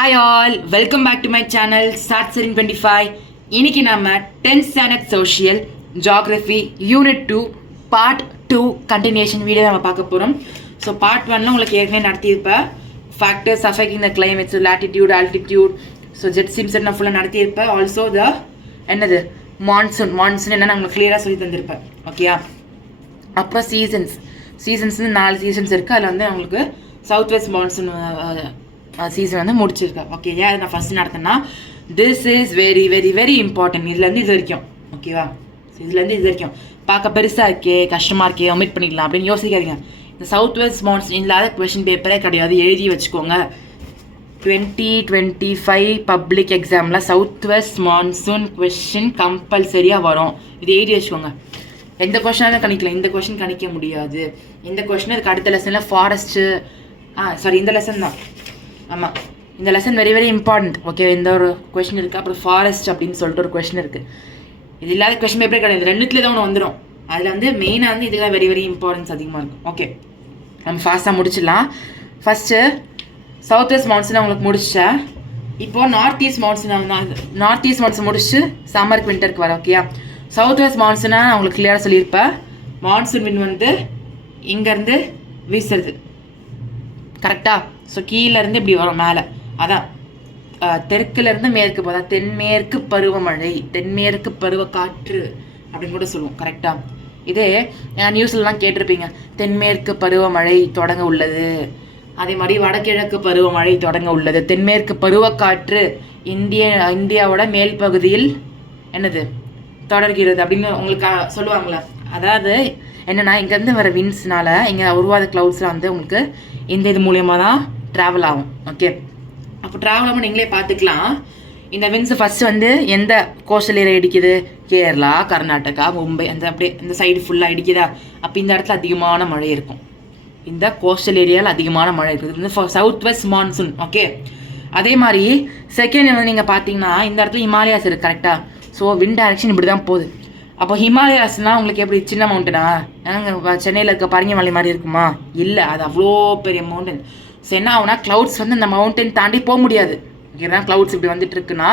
Hi all, welcome back to my channel Start Setting 25. இன்னைக்கு நம்ம 10th standard social geography unit 2 part 2 continuation video நம்ம பார்க்க போறோம். So part 1ல உங்களுக்கு ஏற்கனவே நடத்தியிருப்பேன். Factors affecting the climate, so latitude, altitude, so jet streams நான் ஃபுல்லா நடத்தியிருப்பேன். Also the என்னது monsoon என்ன உங்களுக்கு கிளியரா சொல்லி தந்திருப்பேன். ஓகேயா? அப்புறம் சீசன்ஸ் 4 சீசன்ஸ் இருக்கு. அதுல வந்து உங்களுக்கு சவுத் வெஸ்ட் மான்சூன் சீசன் வந்து முடிச்சிருக்கேன். ஓகே, ஏன் நான் ஃபர்ஸ்ட் நடத்தினா this is very very very important. இதுலேருந்து இது வரைக்கும் ஓகேவா? இதுலேருந்து இது வரைக்கும் பார்க்க பெருசாக இருக்கே, கஷ்டமாக இருக்கே, ஒமிட் பண்ணிடலாம் அப்படின்னு யோசிக்காதீங்க. இந்த சவுத் வெஸ்ட் மான்சூன் இல்லாத கொஷின் பேப்பரே கிடையாது, எழுதி வச்சுக்கோங்க. 2025 பப்ளிக் எக்ஸாமில் சவுத் வெஸ்ட் மான்சூன் கொஷின் கம்பல்சரியாக வரும். இது எழுதி வச்சுக்கோங்க. எந்த கொஷனாலும் கணிக்கலாம், இந்த கொஷின் கணிக்க முடியாது. இந்த கொஷின் இதுக்கு அடுத்த லெசனில் ஃபாரஸ்ட்டு இந்த லெசன் தான். ஆமாம், இந்த lesson very very important. Okay, இந்த ஒரு கொஷின் இருக்குது. அப்புறம் ஃபாரஸ்ட் அப்படின்னு சொல்லிட்டு ஒரு கொஷின் இருக்குது. இது இல்லாத கொஷின் பேப்பரே கிடையாது, ரெண்டுத்துல தான் ஒன்று வந்துடும். அதில் வந்து மெயினாக வந்து இதுதான் வெரி வெரி இம்பார்ட்டன்ஸ் அதிகமாக இருக்கும். ஓகே, நம்ம ஃபாஸ்ட்டாக முடிச்சிடலாம். ஃபஸ்ட்டு சவுத் வெஸ்ட் மான்சூன் உங்களுக்கு முடிச்சிட்டேன். இப்போது நார்த் ஈஸ்ட் மான்சூன் முடிச்சு சம்மருக்கு விண்டருக்கு வர. ஓகேயா? சவுத் வெஸ்ட் மான்சூனை நான் உங்களுக்கு கிளியராக சொல்லியிருப்பேன். மான்சூன் விண்ட் வந்து இங்கேருந்து வீசுறது கரெக்டாக. ஸோ கீழேருந்து இப்படி வரும் மேலே, அதான் தெற்குலேருந்து மேற்கு போதா தென்மேற்கு பருவமழை, தென்மேற்கு பருவ காற்று அப்படின்னு கூட சொல்லுவோம். கரெக்டாக? இதே நியூஸ்லாம் கேட்டிருப்பீங்க, தென்மேற்கு பருவமழை தொடங்க உள்ளது, அதே மாதிரி வடகிழக்கு பருவமழை தொடங்க உள்ளது, தென்மேற்கு பருவக்காற்று இந்தியாவோட மேல் பகுதியில் என்னது தொடர்கிறது அப்படின்னு உங்களுக்கு சொல்லுவாங்களா? அதாவது என்னென்னா, இங்கேருந்து வர விண்ட்ஸ்னால இங்கே உருவாத க்ளவுட்ஸ்லாம் வந்து உங்களுக்கு இந்த இது மூலியமாக தான் ட்ராவல் ஆகும். ஓகே, அப்போ ட்ராவல் ஆகும் நீங்களே பார்த்துக்கலாம். இந்த விண்ட்ஸ் ஃபஸ்ட்டு வந்து எந்த கோஸ்டல் ஏரியா அடிக்குது? கேரளா, கர்நாடகா, மும்பை, அந்த அப்படியே இந்த சைடு ஃபுல்லாக அடிக்குதா? அப்போ இந்த இடத்துல அதிகமான மழை இருக்கும். இந்த கோஸ்டல் ஏரியாவில் அதிகமான மழை இருக்குது. இது வந்து சவுத் வெஸ்ட் மான்சூன். ஓகே, அதே மாதிரி செகண்ட் வந்து நீங்கள் பார்த்தீங்கன்னா இந்த இடத்துல ஹிமாலயாஸ் இருக்குது. கரெக்டாக? ஸோ விண்ட் டைரக்ஷன் இப்படி தான் போகுது. அப்போ ஹிமாலயாஸ்னால் உங்களுக்கு எப்படி சின்ன மவுண்டனா? சென்னையில் இருக்க பரங்கிமலை மாதிரி இருக்குமா? இல்லை, அது அவ்வளோ பெரிய மவுண்டன். ஸோ என்ன ஆகுனா, க்ளவுட்ஸ் வந்து அந்த மவுண்டன் தாண்டி போக முடியாது. ஏன்னா க்ளவுட்ஸ் இப்படி வந்துட்டு இருக்குன்னா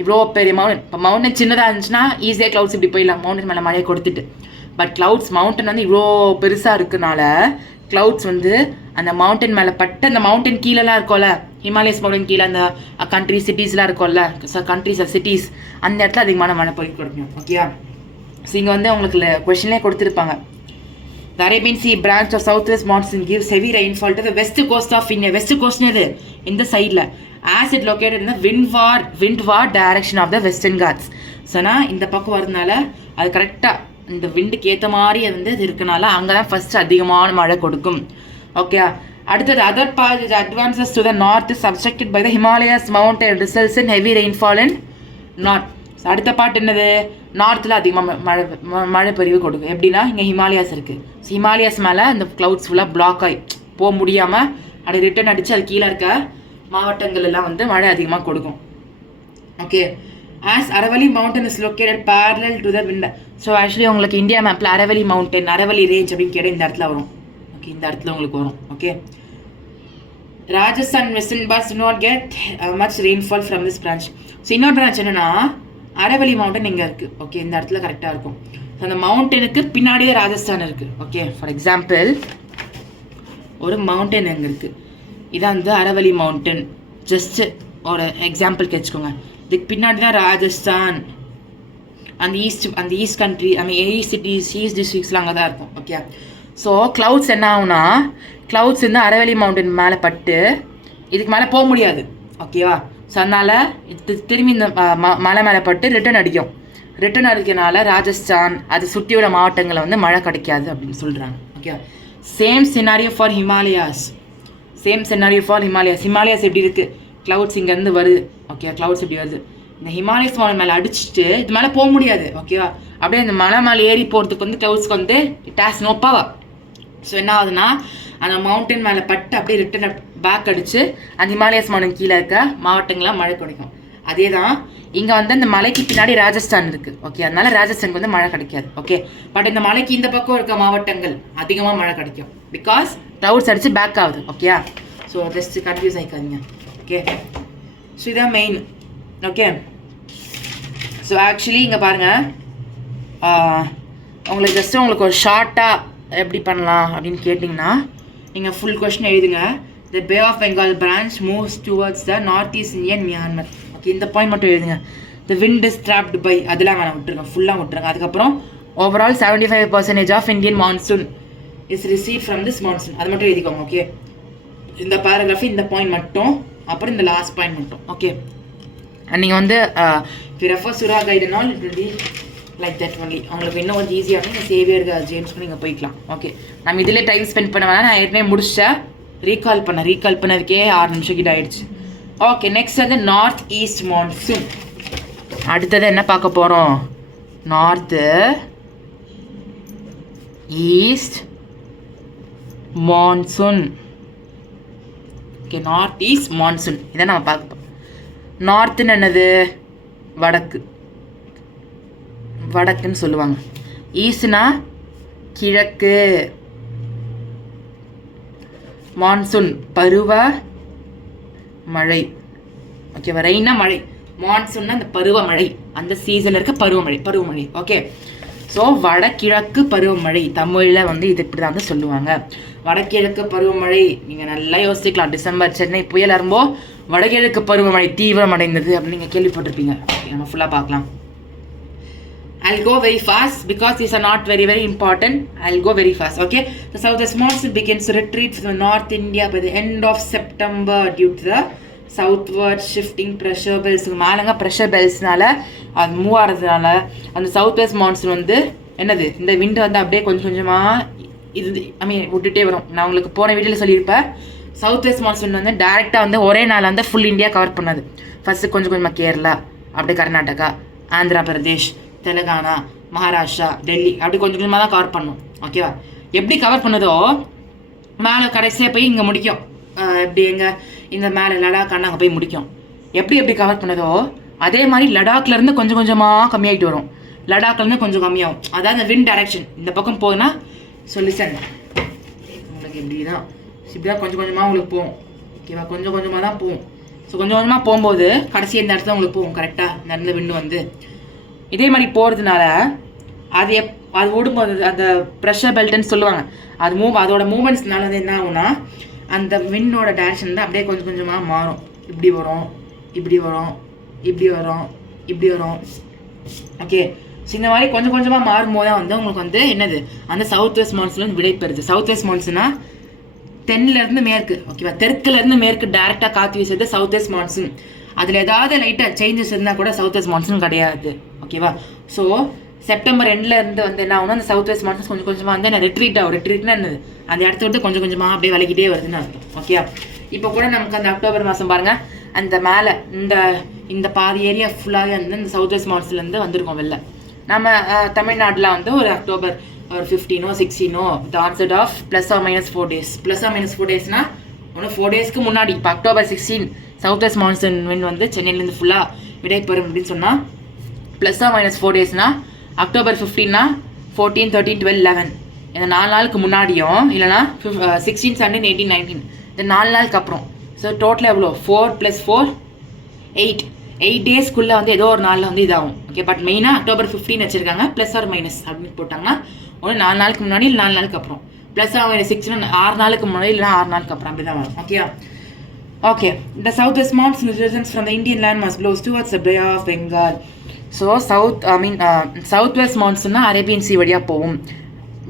இவ்வளோ பெரிய மவுண்டன். இப்போ மவுண்டன் சின்னதாக இருந்துச்சுன்னா ஈஸியாக க்ளவுட்ஸ் இப்படி போயிடலாம், மவுண்டன் மேலே மழையை கொடுத்துட்டு. பட் க்ளவுட்ஸ் மவுண்டன் வந்து இவ்வளோ பெருசாக இருக்குனால க்ளவுட்ஸ் வந்து அந்த மவுண்டன் மேலே பட்டு, அந்த மவுண்டன் கீழெல்லாம் இருக்கும்ல, ஹிமாலயஸ் மவுண்டன் கீழே அந்த கண்ட்ரி சிட்டிஸ்லாம் இருக்கும்ல, கண்ட்ரிஸ் சிட்டிஸ், அந்த இடத்துல அதிகமான மழை போய் கொடுக்கணும். ஓகேயா? ஸோ இங்கே வந்து உங்களுக்கு கொஷின்லேயே கொடுத்துருப்பாங்க. The Arabian Sea branch of southwest monsoon gives heavy rainfall to the west coast of India. West coast இது இந்த சைடில், as it located in the windward direction of the western Ghats. ஸோனா இந்த பக்கம் வரதுனால அது கரெக்டாக இந்த விண்டுக்கு ஏற்ற மாதிரி வந்து இது இருக்கனால அங்கே தான் ஃபஸ்ட்டு அதிகமான மழை கொடுக்கும். ஓகே, அடுத்தது other part advances to the north is subjected by the Himalayas mountain results in heavy rainfall in north. அடுத்த பாட்டு என்னது? நார்த்தில் அதிகமாக மழை பொழிவு கொடுக்கும். எப்படின்னா, இங்கே ஹிமாலயாஸ் இருக்குது. ஸோ ஹிமாலயாஸ் மேலே இந்த க்ளவுட்ஸ் ஃபுல்லாக பிளாக் ஆகி போக முடியாமல் அது ரிட்டர்ன் அடித்து அது கீழே இருக்க மாவட்டங்கள் எல்லாம் வந்து மழை அதிகமாக கொடுக்கும். Okay, as Aravalli mountain is located parallel to the wind. So actually உங்களுக்கு இந்தியா மேப்பில் அரவலி மவுண்டன், அரவலி ரேஞ்ச் அப்படின்னு கேட்டால் இந்த இடத்துல வரும். ஓகே, இந்த இடத்துல உங்களுக்கு வரும். Okay, Rajasthan western parts do not get much rainfall from this branch. So இன்னொரு பிரான்ச் என்னென்னா, அரவலி மவுண்டன் இங்கே இருக்குது. ஓகே, இந்த இடத்துல கரெக்டாக இருக்கும். ஸோ அந்த மவுண்டனுக்கு பின்னாடியே ராஜஸ்தான் இருக்குது. ஓகே, ஃபார் எக்ஸாம்பிள் ஒரு மவுண்டன் எங்கே இருக்குது, இதான் வந்து அரவலி மவுண்டன். ஜஸ்ட்டு ஒரு எக்ஸாம்பிள் வச்சுக்கோங்க. இதுக்கு பின்னாடி தான் ராஜஸ்தான், அந்த east country, east cities, east டிஸ்ட்ரிக்ஸ்லாம் அங்கே தான் இருக்கும். ஓகே, ஸோ க்ளவுட்ஸ் என்ன ஆகுனா, க்ளவுட்ஸ் வந்து அரவலி மவுண்டன் மேலே பட்டு இதுக்கு மேலே போக முடியாது. ஓகேவா? ஸோ அதனால் இது திரும்பி இந்த மலை மேலே பட்டு ரிட்டர்ன் அடிக்கனால ராஜஸ்தான் அது சுற்றியோட மாவட்டங்களில் வந்து மழை கிடைக்காது அப்படின்னு சொல்கிறாங்க. Okay, same scenario for Himalayas. Himalayas எப்படி இருக்குது? க்ளவுட்ஸ் இங்கேருந்து வருது. ஓகே, க்ளவுட்ஸ் எப்படி வருது? இந்த ஹிமாலயஸ் மலை மேலே அடிச்சுட்டு இது மேலே போக முடியாது. ஓகேவா? அப்படியே இந்த மலை மேலே ஏறி போகிறதுக்கு வந்து க்ளவுட்ஸ்க்கு வந்து it has no power. So என்ன ஆகுதுன்னா, அந்த மவுண்டன் மேலே பட்டு அப்படியே ரிட்டர்ன் பேக் அடித்து அந்த ஹிமாலயஸ் மவுண்டன் கீழே இருக்க மாவட்டங்களாக மழை கிடைக்கும். அதே தான் இங்கே வந்து அந்த மலைக்கு பின்னாடி ராஜஸ்தான் இருக்குது. ஓகே, அதனால ராஜஸ்தானுக்கு வந்து மழை கிடைக்காது. ஓகே, பட் இந்த மலைக்கு இந்த பக்கம் இருக்க மாவட்டங்கள் அதிகமாக மழை கிடைக்கும். பிகாஸ் க்ளவுட்ஸ் அடித்து பேக் ஆகுது. ஓகேயா? ஸோ ஜஸ்ட் கன்ஃபியூஸ் ஆகிக்காதீங்க. ஓகே, ஸோ இதான் மெயின். ஓகே, ஸோ ஆக்சுவலி இங்கே பாருங்கள், உங்களுக்கு ஒரு ஷார்ட்டாக எப்படி பண்ணலாம் அப்படின்னு கேட்டிங்கன்னா, நீங்கள் ஃபுல் கொஸ்டின் எழுதுங்க. The Bay of Bengal branch moves towards the north east Indian Myanmar. Okay, இந்த பாயிண்ட் மட்டும் எழுதுங்க. The wind is dropped by, அதெல்லாம் வேணாம், விட்டுருங்க, ஃபுல்லாக விட்டுருங்க. அதுக்கப்புறம் overall 75% of Indian monsoon is receive from this monsoon, அது மட்டும் எழுதிக்கோங்க. ஓகே, இந்த பேராகிராஃப் இந்த பாயிண்ட் மட்டும், அப்புறம் இந்த லாஸ்ட் பாயிண்ட் மட்டும். ஓகே, நீங்கள் வந்து ரெஃபர் சுரா கைடுனால் it will be like that only. உங்களுக்கு இன்னும் கொஞ்சம் ஈஸியாக நீங்கள் சேவியர் ஜேம்ஸ்க்கு நீங்கள் போய்க்கலாம். ஓகே, நம்ம இதிலே டைம் ஸ்பெண்ட் பண்ண வேணாம், நான் ஏற்கனவே முடிச்சேன். ரீகால் பண்ணதுக்கே 6 நிமிஷம் கிட்ட ஆயிடுச்சு. ஓகே, நெக்ஸ்ட் வந்து நார்த் ஈஸ்ட் மான்சூன். அடுத்தது என்ன பார்க்க போகிறோம்? North east monsoon. Okay, north east monsoon இதை நம்ம பார்க்க போகிறோம். நார்த்துன்னு என்னது? வடக்குன்னு சொல்லுவாங்க. ஈஸ்ட்னா கிழக்கு. மான்சூன் பருவ மழை. ஓகேவா? ரெயின்னா மழை, மான்சூன்னா அந்த பருவமழை, அந்த சீசனில் இருக்க பருவமழை. ஓகே, ஸோ வடகிழக்கு பருவமழை தமிழில் வந்து இது இப்படி தான் வந்து சொல்லுவாங்க. வடகிழக்கு பருவமழை நீங்கள் நல்லா யோசிக்கலாம். டிசம்பர் சென்னை புயல் வரும்போது வடகிழக்கு பருவமழை தீவிரமடைந்தது அப்படின்னு நீங்கள் கேள்விப்பட்டிருப்பீங்க. நம்ம ஃபுல்லாக பார்க்கலாம். I'll go very fast because these are not very important. I'll go very fast. Okay, the southwest monsoon begins to retreat from North India by the end of September due to the southward shifting pressure belts. மேலங்க pressure பெல்ட்ஸ்னால அது move ஆகிறதுனால அந்த south west monsoon வந்து என்னது, இந்த விண்டு வந்து அப்படியே கொஞ்சம் கொஞ்சமாக விட்டுட்டே வரும். நான் உங்களுக்கு போன வீடியோவில் சொல்லியிருப்பேன், சவுத் வெஸ்ட் மான்சூன் வந்து டேரெக்டாக வந்து ஒரே நாள் வந்து ஃபுல் இந்தியா கவர் பண்ணாது. ஃபஸ்ட்டு கொஞ்சம் கொஞ்சமாக கேரளா, அப்படியே கர்நாடகா, ஆந்திரா பிரதேஷ், தெலுங்கானா, மகாராஷ்டிரா, டெல்லி, அப்படி கொஞ்சம் கொஞ்சமாக தான் கவர் பண்ணும். ஓகேவா? எப்படி கவர் பண்ணுதோ மேலே கடைசியாக போய் இங்கே முடிக்கும். எப்படி இந்த மேலே லடாக் அங்கே போய் முடிக்கும். எப்படி கவர் பண்ணதோ அதே மாதிரி லடாக்லேருந்து கொஞ்சம் கொஞ்சமாக கம்மியாகிட்டு வரும். லடாக்லேருந்து கொஞ்சம் கம்மியாகும். அதாவது விண்ட் டைரக்ஷன் இந்த பக்கம் போகுதுன்னா சொல்லிசன் உங்களுக்கு இப்படி தான் கொஞ்சம் கொஞ்சமாக உங்களுக்கு போகும். ஓகேவா? கொஞ்சம் கொஞ்சமாக தான் போகும். ஸோ கொஞ்சம் கொஞ்சமாக போகும்போது கடைசி இந்த இடத்துல உங்களுக்கு போகும். கரெக்டாக இந்த இடத்துல விண்டு வந்து இதே மாதிரி போகிறதுனால அது ஓடும்போது அந்த ப்ரெஷர் பெல்ட்டுன்னு சொல்லுவாங்க. அதோட மூமெண்ட்ஸ்னால வந்து என்ன ஆகும்னா அந்த விண்டோட டைரக்ஷன் தான் அப்படியே கொஞ்சம் கொஞ்சமாக மாறும். இப்படி வரும். ஓகே, ஸோ இந்த மாதிரி கொஞ்சம் கொஞ்சமாக மாறும்போது தான் வந்து உங்களுக்கு வந்து என்னது அந்த சவுத் வெஸ்ட் மான்சூன் விடை பெறுது. சவுத் வெஸ்ட் மான்சூனா தென்னிலேருந்து மேற்கு, ஓகேவா, தெற்குலேருந்து மேற்கு டேரெக்டாக காற்று வீசுறது சவுத் வெஸ்ட் மான்சூன். அதில் ஏதாவது லைட்டாக சேஞ்சஸ் இருந்தால் கூட சவுத் வெஸ்ட் மான்சூன் கிடையாது. ஓகேவா? ஸோ செப்டம்பர் எண்ட்லேருந்து வந்து என்ன ஆகுனா அந்த சவுத் வெஸ்ட் மான்சூன் கொஞ்சம் கொஞ்சமாக வந்து ரிட்ரீட் ஆகும். ரிட்ரீட்னா என்னது, அந்த இடத்த விட்டு கொஞ்சம் கொஞ்சமாக அப்படியே விலகிட்டே வருதுன்னு அர்த்தம். ஓகேவா? இப்போ கூட நமக்கு அந்த அக்டோபர் மாதம் பாருங்கள், அந்த மேலே இந்த பாதி ஏரியா ஃபுல்லாகவே வந்து இந்த சவுத் வெஸ்ட் மான்சூன்லேருந்து வந்திருக்கோம் வெளில. நம்ம தமிழ்நாட்டில் வந்து ஒரு அக்டோபர் ஒரு 15 16 with onset of +or-4 days. +or-4 daysனால் ஒன்று 4 daysக்கு முன்னாடி. இப்போ October 16 south west monsoon wind வந்து சென்னையிலேருந்து ஃபுல்லாக விடைபெறும் அப்படின்னு சொன்னால் +or-4 daysனால் அக்டோபர் 15னா 14 13 12 11 இந்த 4 நாளுக்கு முன்னாடியும் இல்லைனா 16 17 18 19 இந்த 4 நாளுக்கு அப்புறம். ஸோ டோட்டலாக எவ்வளோ 4 + 4 8 டேஸ்க்குள்ளே வந்து ஏதோ ஒரு நாளில் வந்து இதாகும். ஓகே, பட் மெயினாக அக்டோபர் 15 வச்சுருக்காங்க. +or- அப்படின்னு போட்டாங்கன்னா ஒன்று 4 நாளுக்கு முன்னாடி இல்லை 4 நாளுக்கு அப்புறம். +or-6 6 நாளுக்கு முன்னாடி இல்லைனா 6 நாளுக்கு அப்புறம் அப்படி தான் வரும். Okay, the southwest monsoon returns from the Indian landmass blows towards the Bay of Bengal. So south west மான்சூன்னா அரேபியன் சி வழியாக போகும்,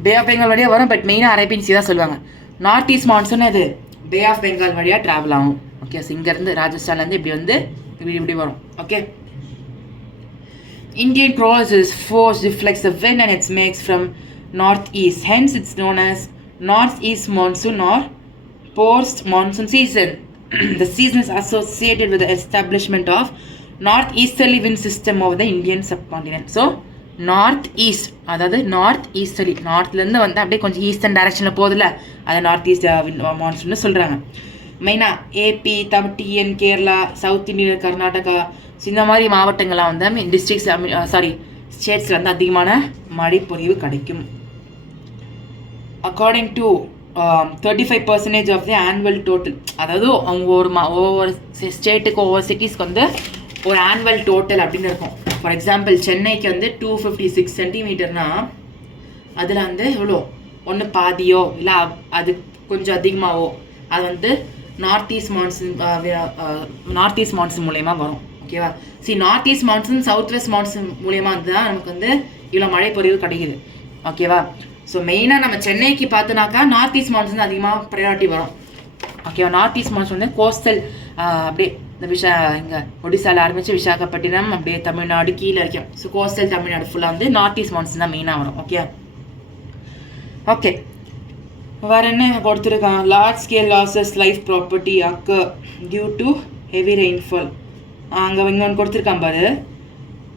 பே ஆஃப் பெங்கால் வழியாக வரும். பட் மெயினாக அரேபியன் சி தான் சொல்லுவாங்க. நார்த் ஈஸ்ட் மான்சூன் அது பே ஆஃப் பெங்கால் வழியாக ட்ராவல் ஆகும். ஓகே, ஸோ இங்கேருந்து ராஜஸ்தான்லேருந்து இப்படி வந்து இப்படி வரும். Okay, Indian crosses force reflects the wind and it makes from northeast. Hence, it's known as northeast monsoon or post-monsoon season. The season is associated with the establishment of northeasterly wind system of the Indian subcontinent. So, northeast, அதாவது north easterly, நார்த்லேருந்து வந்து அப்படியே கொஞ்சம் eastern டைரக்ஷனில் போதில்ல, அதை north east மான்சூன்னு சொல்கிறாங்க. மெயினாக AP, TN, Kerala, south Indian, Karnataka, இந்த மாதிரி மாவட்டங்களாக வந்து டிஸ்ட்ரிக்ஸ் ஸ்டேட்ஸில் வந்து அதிகமான மழை பொழிவு கிடைக்கும். According to 35% of the annual total. அதாவது அவங்க ஒவ்வொரு ஸ்டேட்டுக்கு ஒவ்வொரு சிட்டிஸ்க்கு வந்து ஒரு ஆனுவல் டோட்டல் அப்படின்னு இருக்கும். ஃபார் எக்ஸாம்பிள் சென்னைக்கு வந்து 256 சென்டிமீட்டர்னா அதில் வந்து எவ்வளோ ஒன்று பாதியோ இல்லை அது கொஞ்சம் அதிகமாகவோ அது வந்து நார்த் ஈஸ்ட் மான்சூன் மூலயமா வரும். ஓகேவா? North east monsoon south west monsoon மூலயமா வந்து தான் நமக்கு வந்து இவ்வளோ மழை பொழிவு கிடைக்குது. ஓகேவா? ஸோ மெயினாக நம்ம சென்னைக்கு பார்த்தோன்னாக்கா நார்த் ஈஸ்ட் மான்சூன் அதிகமாக ப்ரையாரிட்டி வரும். ஓகேவா? நார்த் ஈஸ்ட் மான்சூன் வந்து கோஸ்டல் அப்படியே இந்த இங்கே ஒடிசாவில் ஆரம்பித்து விசாகப்பட்டினம் அப்படியே தமிழ்நாடு கீழே இருக்கும். ஸோ கோஸ்டல் தமிழ்நாடு ஃபுல்லாக வந்து நார்த் ஈஸ்ட் மான்சூன் தான் மெயினாக வரும். ஓகே வேறு என்ன கொடுத்துருக்காங்க? Large scale losses life property occur due to heavy rainfall. அங்கே இங்கே ஒன்று கொடுத்துருக்கான் பாரு.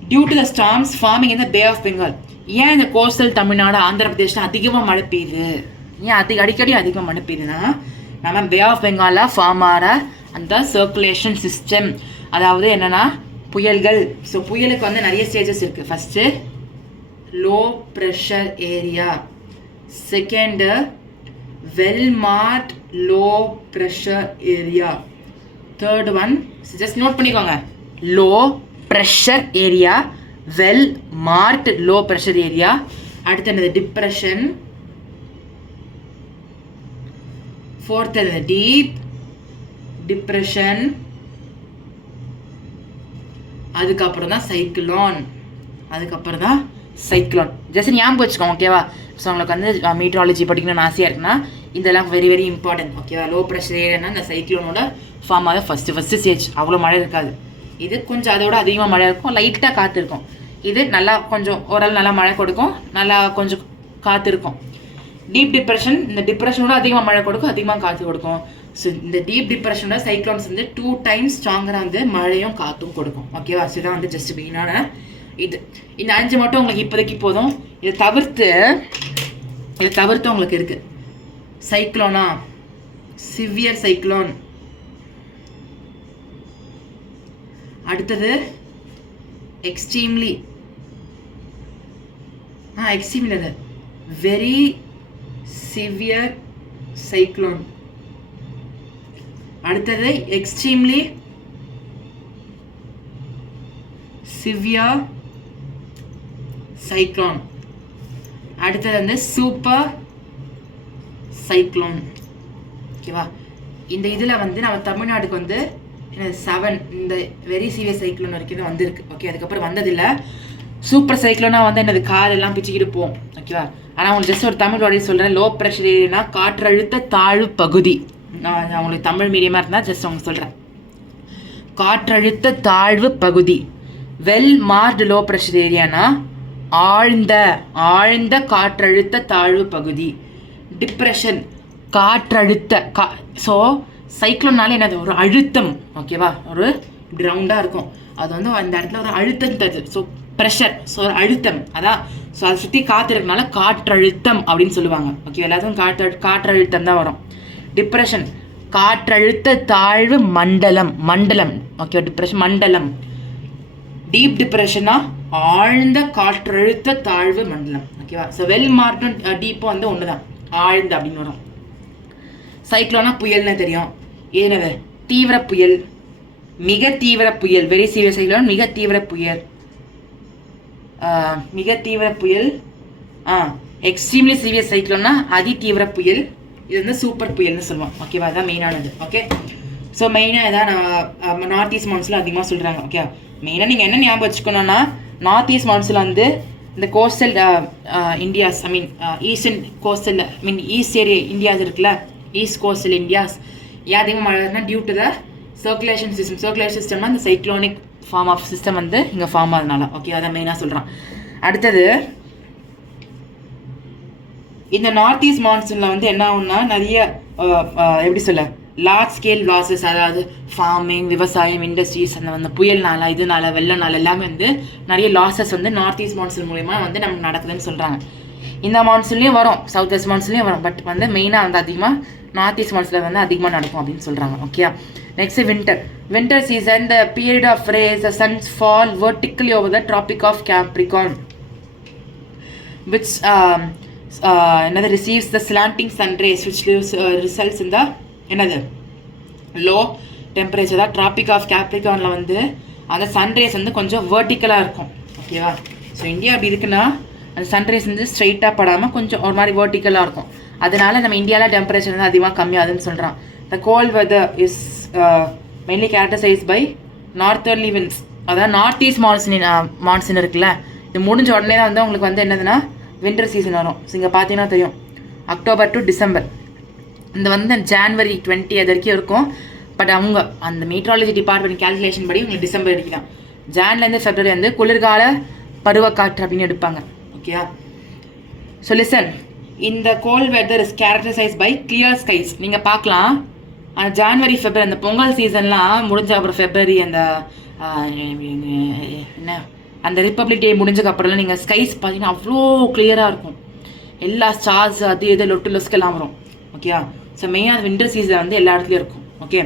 Due to the storms forming in the Bay of Bengal. ஏன் இந்த கோஸ்டல் தமிழ்நாடு ஆந்திர பிரதேஷில் அதிகமாக மழை பெய்யுது? ஏன் அடிக்கடி அதிகமாக மழை பெய்யுதுன்னா நம்ம பே ஆஃப் பெங்காலில் ஃபார்ம் ஆகிற அந்த சர்க்குலேஷன் சிஸ்டம், அதாவது என்னென்னா புயல்கள். ஸோ புயலுக்கு வந்து நிறைய ஸ்டேஜஸ் இருக்குது. First low pressure area, second well marked low pressure area, third one just note பண்ணிக்கோங்க, low pressure area, well marked low pressure area. அடுத்து என்னது? டிப்ரெஷன். ஃபோர்த் என்னது? Deep depression. அதுக்கப்புறம் தான் சைக்ளோன். ஜஸ்ட் ஞாபகம் வச்சுக்கோங்க. ஓகேவா? ஸோ உங்களுக்கு வந்து மீட்ராலஜி படிக்கணும்னு ஆசையாக இருக்குன்னா இதெல்லாம் வெரி வெரி இம்பார்ட்டன்ட். ஓகேவா? லோ ப்ரெஷர் ஏரியானா இந்த சைக்ளோனோட ஃபார்ம் ஆகுது ஃபஸ்ட்டு ஸ்டேஜ். அவ்வளோ மழை இருக்காது. இது கொஞ்சம் அதோட அதிகமாக மழை இருக்கும், லைட்டாக காற்று இருக்கும். இது நல்லா கொஞ்சம் ஓரளவு நல்லா மழை கொடுக்கும், நல்லா கொஞ்சம் காற்று இருக்கும். டீப் டிப்ரெஷன், இந்த டிப்ரெஷனோட அதிகமாக மழை கொடுக்கும், அதிகமாக காற்று கொடுக்கும். ஸோ இந்த டீப் டிப்ரெஷனோட சைக்ளோன்ஸ் வந்து 2 times ஸ்ட்ராங்கராக வந்து மழையும் காற்றும் கொடுக்கும். ஓகேவா? ஸோ இதான் வந்து ஜஸ்ட் மெயினான இது. இந்த 5 மட்டும் உங்களுக்கு இப்போதைக்கு போதும். இதை தவிர்த்து உங்களுக்கு இருக்குது சைக்ளோனா, சிவியர் சைக்ளோன், அடுத்தது எக்ஸ்ட்ரீம்லி வெரி சிவியர் சைக்ளோன், அடுத்தது எக்ஸ்ட்ரீம்லி சிவியர் சைக்ளோன், அடுத்தது வந்து சூப்பர் சைக்ளோன். ஓகேவா? இந்த இதில் வந்து நம்ம தமிழ்நாடுக்கு வந்து 7 இந்த வெரி சீவியர் சைக்ளோன் வரைக்கும் தான் வந்திருக்கு. ஓகே, அதுக்கப்புறம் வந்ததில்லை. சூப்பர் சைக்ளோனாக வந்து என்னது காலெல்லாம் பிச்சுக்கிட்டு போகும். ஓகேவா? ஆனால் உங்களுக்கு ஜஸ்ட் ஒரு தமிழ் வார்த்தை சொல்கிறேன். லோ ப்ரெஷர் ஏரியானா காற்றழுத்த தாழ்வு பகுதி. நான் உங்களுக்கு தமிழ் மீடியமாக இருந்தால் ஜஸ்ட் உங்களுக்கு சொல்கிறேன். காற்றழுத்த தாழ்வு பகுதி. வெல் மார்க்டு லோ ப்ரெஷர் ஏரியானா ஆழ்ந்த காற்றழுத்த தாழ்வு பகுதி. டிப்ரெஷன் காற்றழுத்த ஸோ சைக்ளோன்னாலே என்னது? ஒரு அழுத்தம். ஓகேவா? ஒரு கிரவுண்டாக இருக்கும். அது வந்து அந்த இடத்துல ஒரு அழுத்தம் தருது. ஸோ ப்ரெஷர், ஸோ ஒரு அழுத்தம். அதான் ஸோ அதை சுற்றி காற்று இருக்கனால காற்றழுத்தம் அப்படின்னு சொல்லுவாங்க. ஓகே, எல்லாத்துக்கும் காற்றழுத்தம் தான் வரும். டிப்ரெஷன் காற்றழுத்த தாழ்வு மண்டலம். ஓகே, டிப்ரெஷன் மண்டலம். டீப் டிப்ரெஷனா ஆழ்ந்த காற்றழுத்த தாழ்வு மண்டலம். ஓகேவா? ஸோ வெல் மார்க்டும் டீப்பும் வந்து ஒன்று தான், ஆழ்ந்த அப்படின்னு வரும். சைக்ளோனா புயல்னு தெரியும். ஏனது? தீவிர புயல், மிக தீவிர புயல். வெரி சீவியர் சைக்ளோன், மிக தீவிர புயல். எக்ஸ்ட்ரீம்லி சீவியர் சைக்ளோன்னா அதி தீவிர புயல். இது வந்து சூப்பர் புயல்னு சொல்லுவோம். ஓகேவா? அதுதான் மெயினானது. ஓகே, ஸோ மெயினாக இதான் நம்ம நார்த் ஈஸ்ட் மான்சூனில் அதிகமாக சொல்கிறாங்க. ஓகே, மெயினாக நீங்கள் என்ன ஞாபகம் வச்சுக்கணுன்னா நார்த் ஈஸ்ட் மான்சூனில் வந்து இந்த coastal Indias, eastern coastal east area Indias இருக்குல்ல, ஈஸ்ட் கோஸ்டல் இந்தியாஸ் ஏன் அதிகமாக மழை டியூ டு த சர்க்குலேஷன் சிஸ்டம்னா இந்த சைக்ளோனிக் ஃபார்ம் ஆஃப் சிஸ்டம் வந்து இங்கே ஃபார்ம் ஆகுதுனால. ஓகே, அதான் மெயினாக சொல்கிறான். அடுத்தது இந்த நார்த் ஈஸ்ட் மான்சூனில் வந்து என்ன ஆகும்னா நிறைய எப்படி சொல்ல லார்ஜ் ஸ்கேல் லாஸஸ், அதாவது ஃபார்மிங், விவசாயம், இண்டஸ்ட்ரீஸ், அந்த புயல்னால இதனால வெள்ளனால எல்லாமே வந்து நிறைய லாஸஸ் வந்து நார்த் ஈஸ்ட் மான்சூன் மூலயமா வந்து நமக்கு நடக்குதுன்னு சொல்கிறாங்க. இந்த மான்சூன்லேயும் வரும், சவுத் வெஸ்ட் மான்சூன்லேயும் வரும். பட் வந்து மெயினாக வந்து அதிகமாக நார்த் ஈஸ்ட் மான்சூனில் வந்து அதிகமாக நடக்கும் அப்படின்னு சொல்கிறாங்க. Okay, next winter season, the period of rays, the sun's fall vertically over the tropic of Capricorn, which என்னது receives the slanting sun rays which results இந்த என்னது லோ டெம்பரேச்சர் தான். ட்ராபிக் ஆஃப் கேப்ரிகானில் வந்து அந்த சன்ரேஸ் வந்து கொஞ்சம் வேர்ட்டிக்கலாக இருக்கும். ஓகேவா? ஸோ இந்தியா அப்படி இருக்குன்னா அந்த சன்ரைஸ் வந்து ஸ்ட்ரைட்டாக படாமல் கொஞ்சம் ஒரு மாதிரி வேர்ட்டிக்கலாக இருக்கும். அதனால நம்ம இந்தியாவில் டெம்பரேச்சர் வந்து அதிகமாக கம்மியாகுதுன்னு சொல்கிறான். The cold weather is mainly characterised by northerly winds. அதாவது நார்த் ஈஸ்ட் மான்சூன் இருக்குல்ல, இது முடிஞ்ச உடனே தான் வந்து உங்களுக்கு வந்து என்னதுன்னா வின்டர் சீசன் வரும். ஸோ இங்கே பார்த்தீங்கன்னா தெரியும், அக்டோபர் டு டிசம்பர். இந்த வந்து ஜான்வரி 20 அது வரைக்கும் இருக்கும். பட் அவங்க அந்த மீட்ராலஜி டிபார்ட்மெண்ட் கேல்குலேஷன் படி உங்களுக்கு டிசம்பர் அடிக்கலாம். ஜான்லேருந்து ஃபெப்ரவரி வந்து குளிர்கால பருவக்காற்று அப்படின்னு எடுப்பாங்க. ஓகே. ஸோ லிசன், இந்த cold weather is characterised by clear skies. நீங்கள் பார்க்கலாம் அந்த ஜான்வரி ஃபெப்ரவரி அந்த பொங்கல் சீசன்லாம் முடிஞ்ச அப்புறம் ஃபெப்ரவரி அந்த என்ன அந்த ரிப்பப்ளிக் டே முடிஞ்சதுக்கப்புறம்லாம் நீங்கள் ஸ்கைஸ் பார்த்தீங்கன்னா அவ்வளோ கிளியராக இருக்கும். எல்லா ஸ்டார்ஸ் அது இது லொட்டு லொஸ்கெல்லாம் வரும். ஓகே. ஸோ மெயினாக வின்டர் சீசன் வந்து எல்லா இடத்துலையும் இருக்கும். Okay.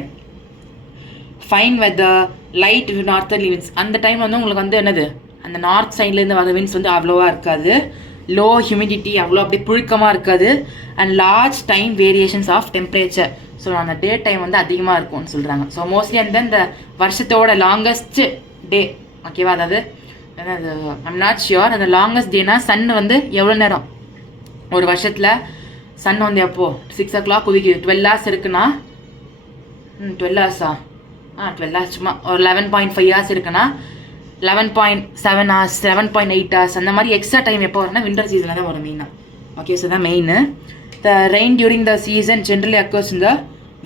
Fine weather light northerly winds. அந்த டைம் வந்து உங்களுக்கு வந்து என்னது அந்த நார்த் சைட்லேருந்து வர விண்ட்ஸ் வந்து அவ்வளோவா இருக்காது. லோ ஹியூமிடிட்டி, அவ்வளோ அப்படி புழுக்கமாக இருக்காது. And large time variations of temperature. So அந்த டே டைம் வந்து அதிகமாக இருக்கும்னு சொல்கிறாங்க. ஸோ மோஸ்ட்லி அந்த இந்த வருஷத்தோட லாங்கஸ்ட் டே. ஓகேவா? அதாவது ஐம் நாட் ஷியோர் அந்த லாங்கஸ்ட் டேனா சன் வந்து எவ்வளோ நேரம் ஒரு வருஷத்தில் சன் வந்து எப்போது 6 o'clock உதிக்குது. 12 hours இருக்குன்னா 12 hours 12 hours சும்மா ஒரு 11.5 hours இருக்குன்னா 11.7 hours 7.8 hours அந்த மாதிரி எக்ஸ்ட்ரா டைம் எப்போ வரும்னா வின்டர் சீசனில் தான் வரும் மெயினாக. ஓகே. ஸோ தான் main. The rain during the season generally occurs in the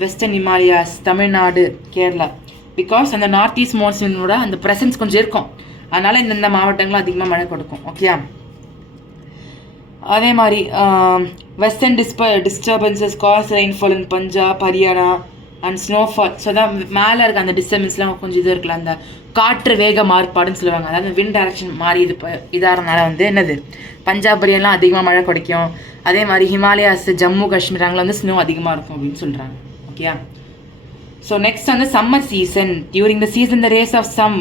western Himalayas, Tamil Nadu, Kerala. Because அந்த நார்த் ஈஸ்ட் மான்சூனோட அந்த ப்ரெசன்ஸ் கொஞ்சம் இருக்கும். அதனால் இந்தந்த மாவட்டங்களும் அதிகமாக மழை கொடுக்கும். ஓகே. அதே மாதிரி western disturbances cause rainfall in Punjab, Haryana and snowfall. So தான் மேலே இருக்க அந்த டிஸ்டர்பன்ஸ்லாம் கொஞ்சம் இது இருக்குல்ல, அந்த காற்று வேக மாறுபாடுன்னு சொல்லுவாங்க. அதாவது விண்ட் டைரக்ஷன் மாறி இது இதாகிறனால வந்து என்னது பஞ்சாப் ஹரியானா அதிகமாக மழை கிடைக்கும். அதே மாதிரி ஹிமாலயாஸ், ஜம்மு காஷ்மீர் அங்கே வந்து ஸ்னோ அதிகமாக இருக்கும் அப்படின்னு சொல்கிறாங்க. ஓகே. ஸோ நெக்ஸ்ட் வந்து summer season. During the season the rays of sun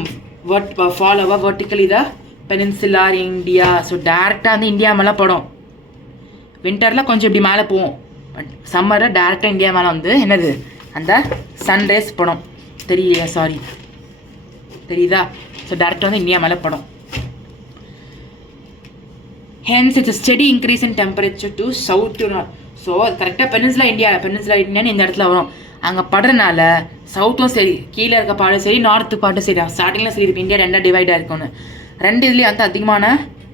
fall over vertically the peninsula India. So டேரெக்டாக வந்து இந்தியா மேலே படும். வின்டரில் கொஞ்சம் இப்படி மேலே போவோம். பட் சம்மரில் டேரெக்டாக இந்தியா மேலே வந்து என்னது அந்த சன்ரேஸ் படம் தெரியலையா? சாரி, தெரியுதா? ஸோ டேரெக்டாக வந்து இந்தியா மேலே படம். Hence it's steady increase in temperature to south to north. So கரெக்டாக பெனின்சுலா இந்தியான்னு இந்த இடத்துல வரும். அங்கே படுறதுனால சவுத்தும் சரி, கீழே இருக்க பாடும் சரி, நார்த்து பாட்டும் சரி, ஸ்டார்டிங்கில் சரி இருக்கு இந்தியா ரெண்டாக டிவைடாக இருக்கும்னு. ரெண்டு இதுலேயும் வந்து அதிகமான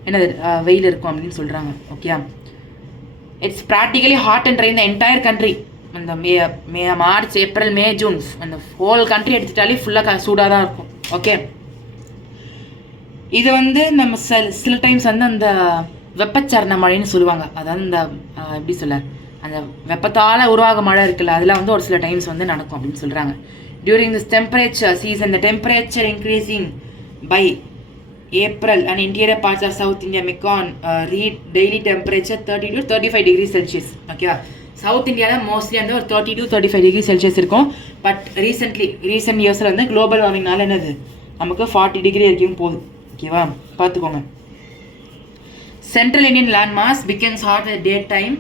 என்னது வெயில் இருக்கும் அப்படின்னு சொல்கிறாங்க. Okay. It's practically hot and dry in the entire country. அந்த மார்ச், ஏப்ரல், மே, ஜூன் அந்த ஹோல் கண்ட்ரி எடுத்துட்டாலே ஃபுல்லாக சூடாக தான் இருக்கும். ஓகே. இது வந்து நம்ம சில டைம்ஸ் வந்து அந்த வெப்பச்சரண மழைன்னு சொல்லுவாங்க. அதாவது இந்த எப்படி சொல்ல அந்த வெப்பத்தால் உருவாக மழை இருக்குல்ல, அதில் வந்து ஒரு சில டைம்ஸ் வந்து நடக்கும் அப்படின்னு சொல்கிறாங்க. During this temperature season the temperature increasing by April and interior parts of South India make on read daily temperature 30 to 35 degrees Celsius. ஓகேவா? சவுத் இந்தியாவில் மோஸ்ட்லி வந்து ஒரு 30 to 35 degree Celsius இருக்கும். பட் ரீசெண்ட் இயர்ஸில் வந்து குளோபல் வார்மிங்னால என்னது நமக்கு 40 degree வரைக்கும் போகுது. ஓகேவா? பார்த்துக்கோங்க. Central Indian land mass becomes hot at day time,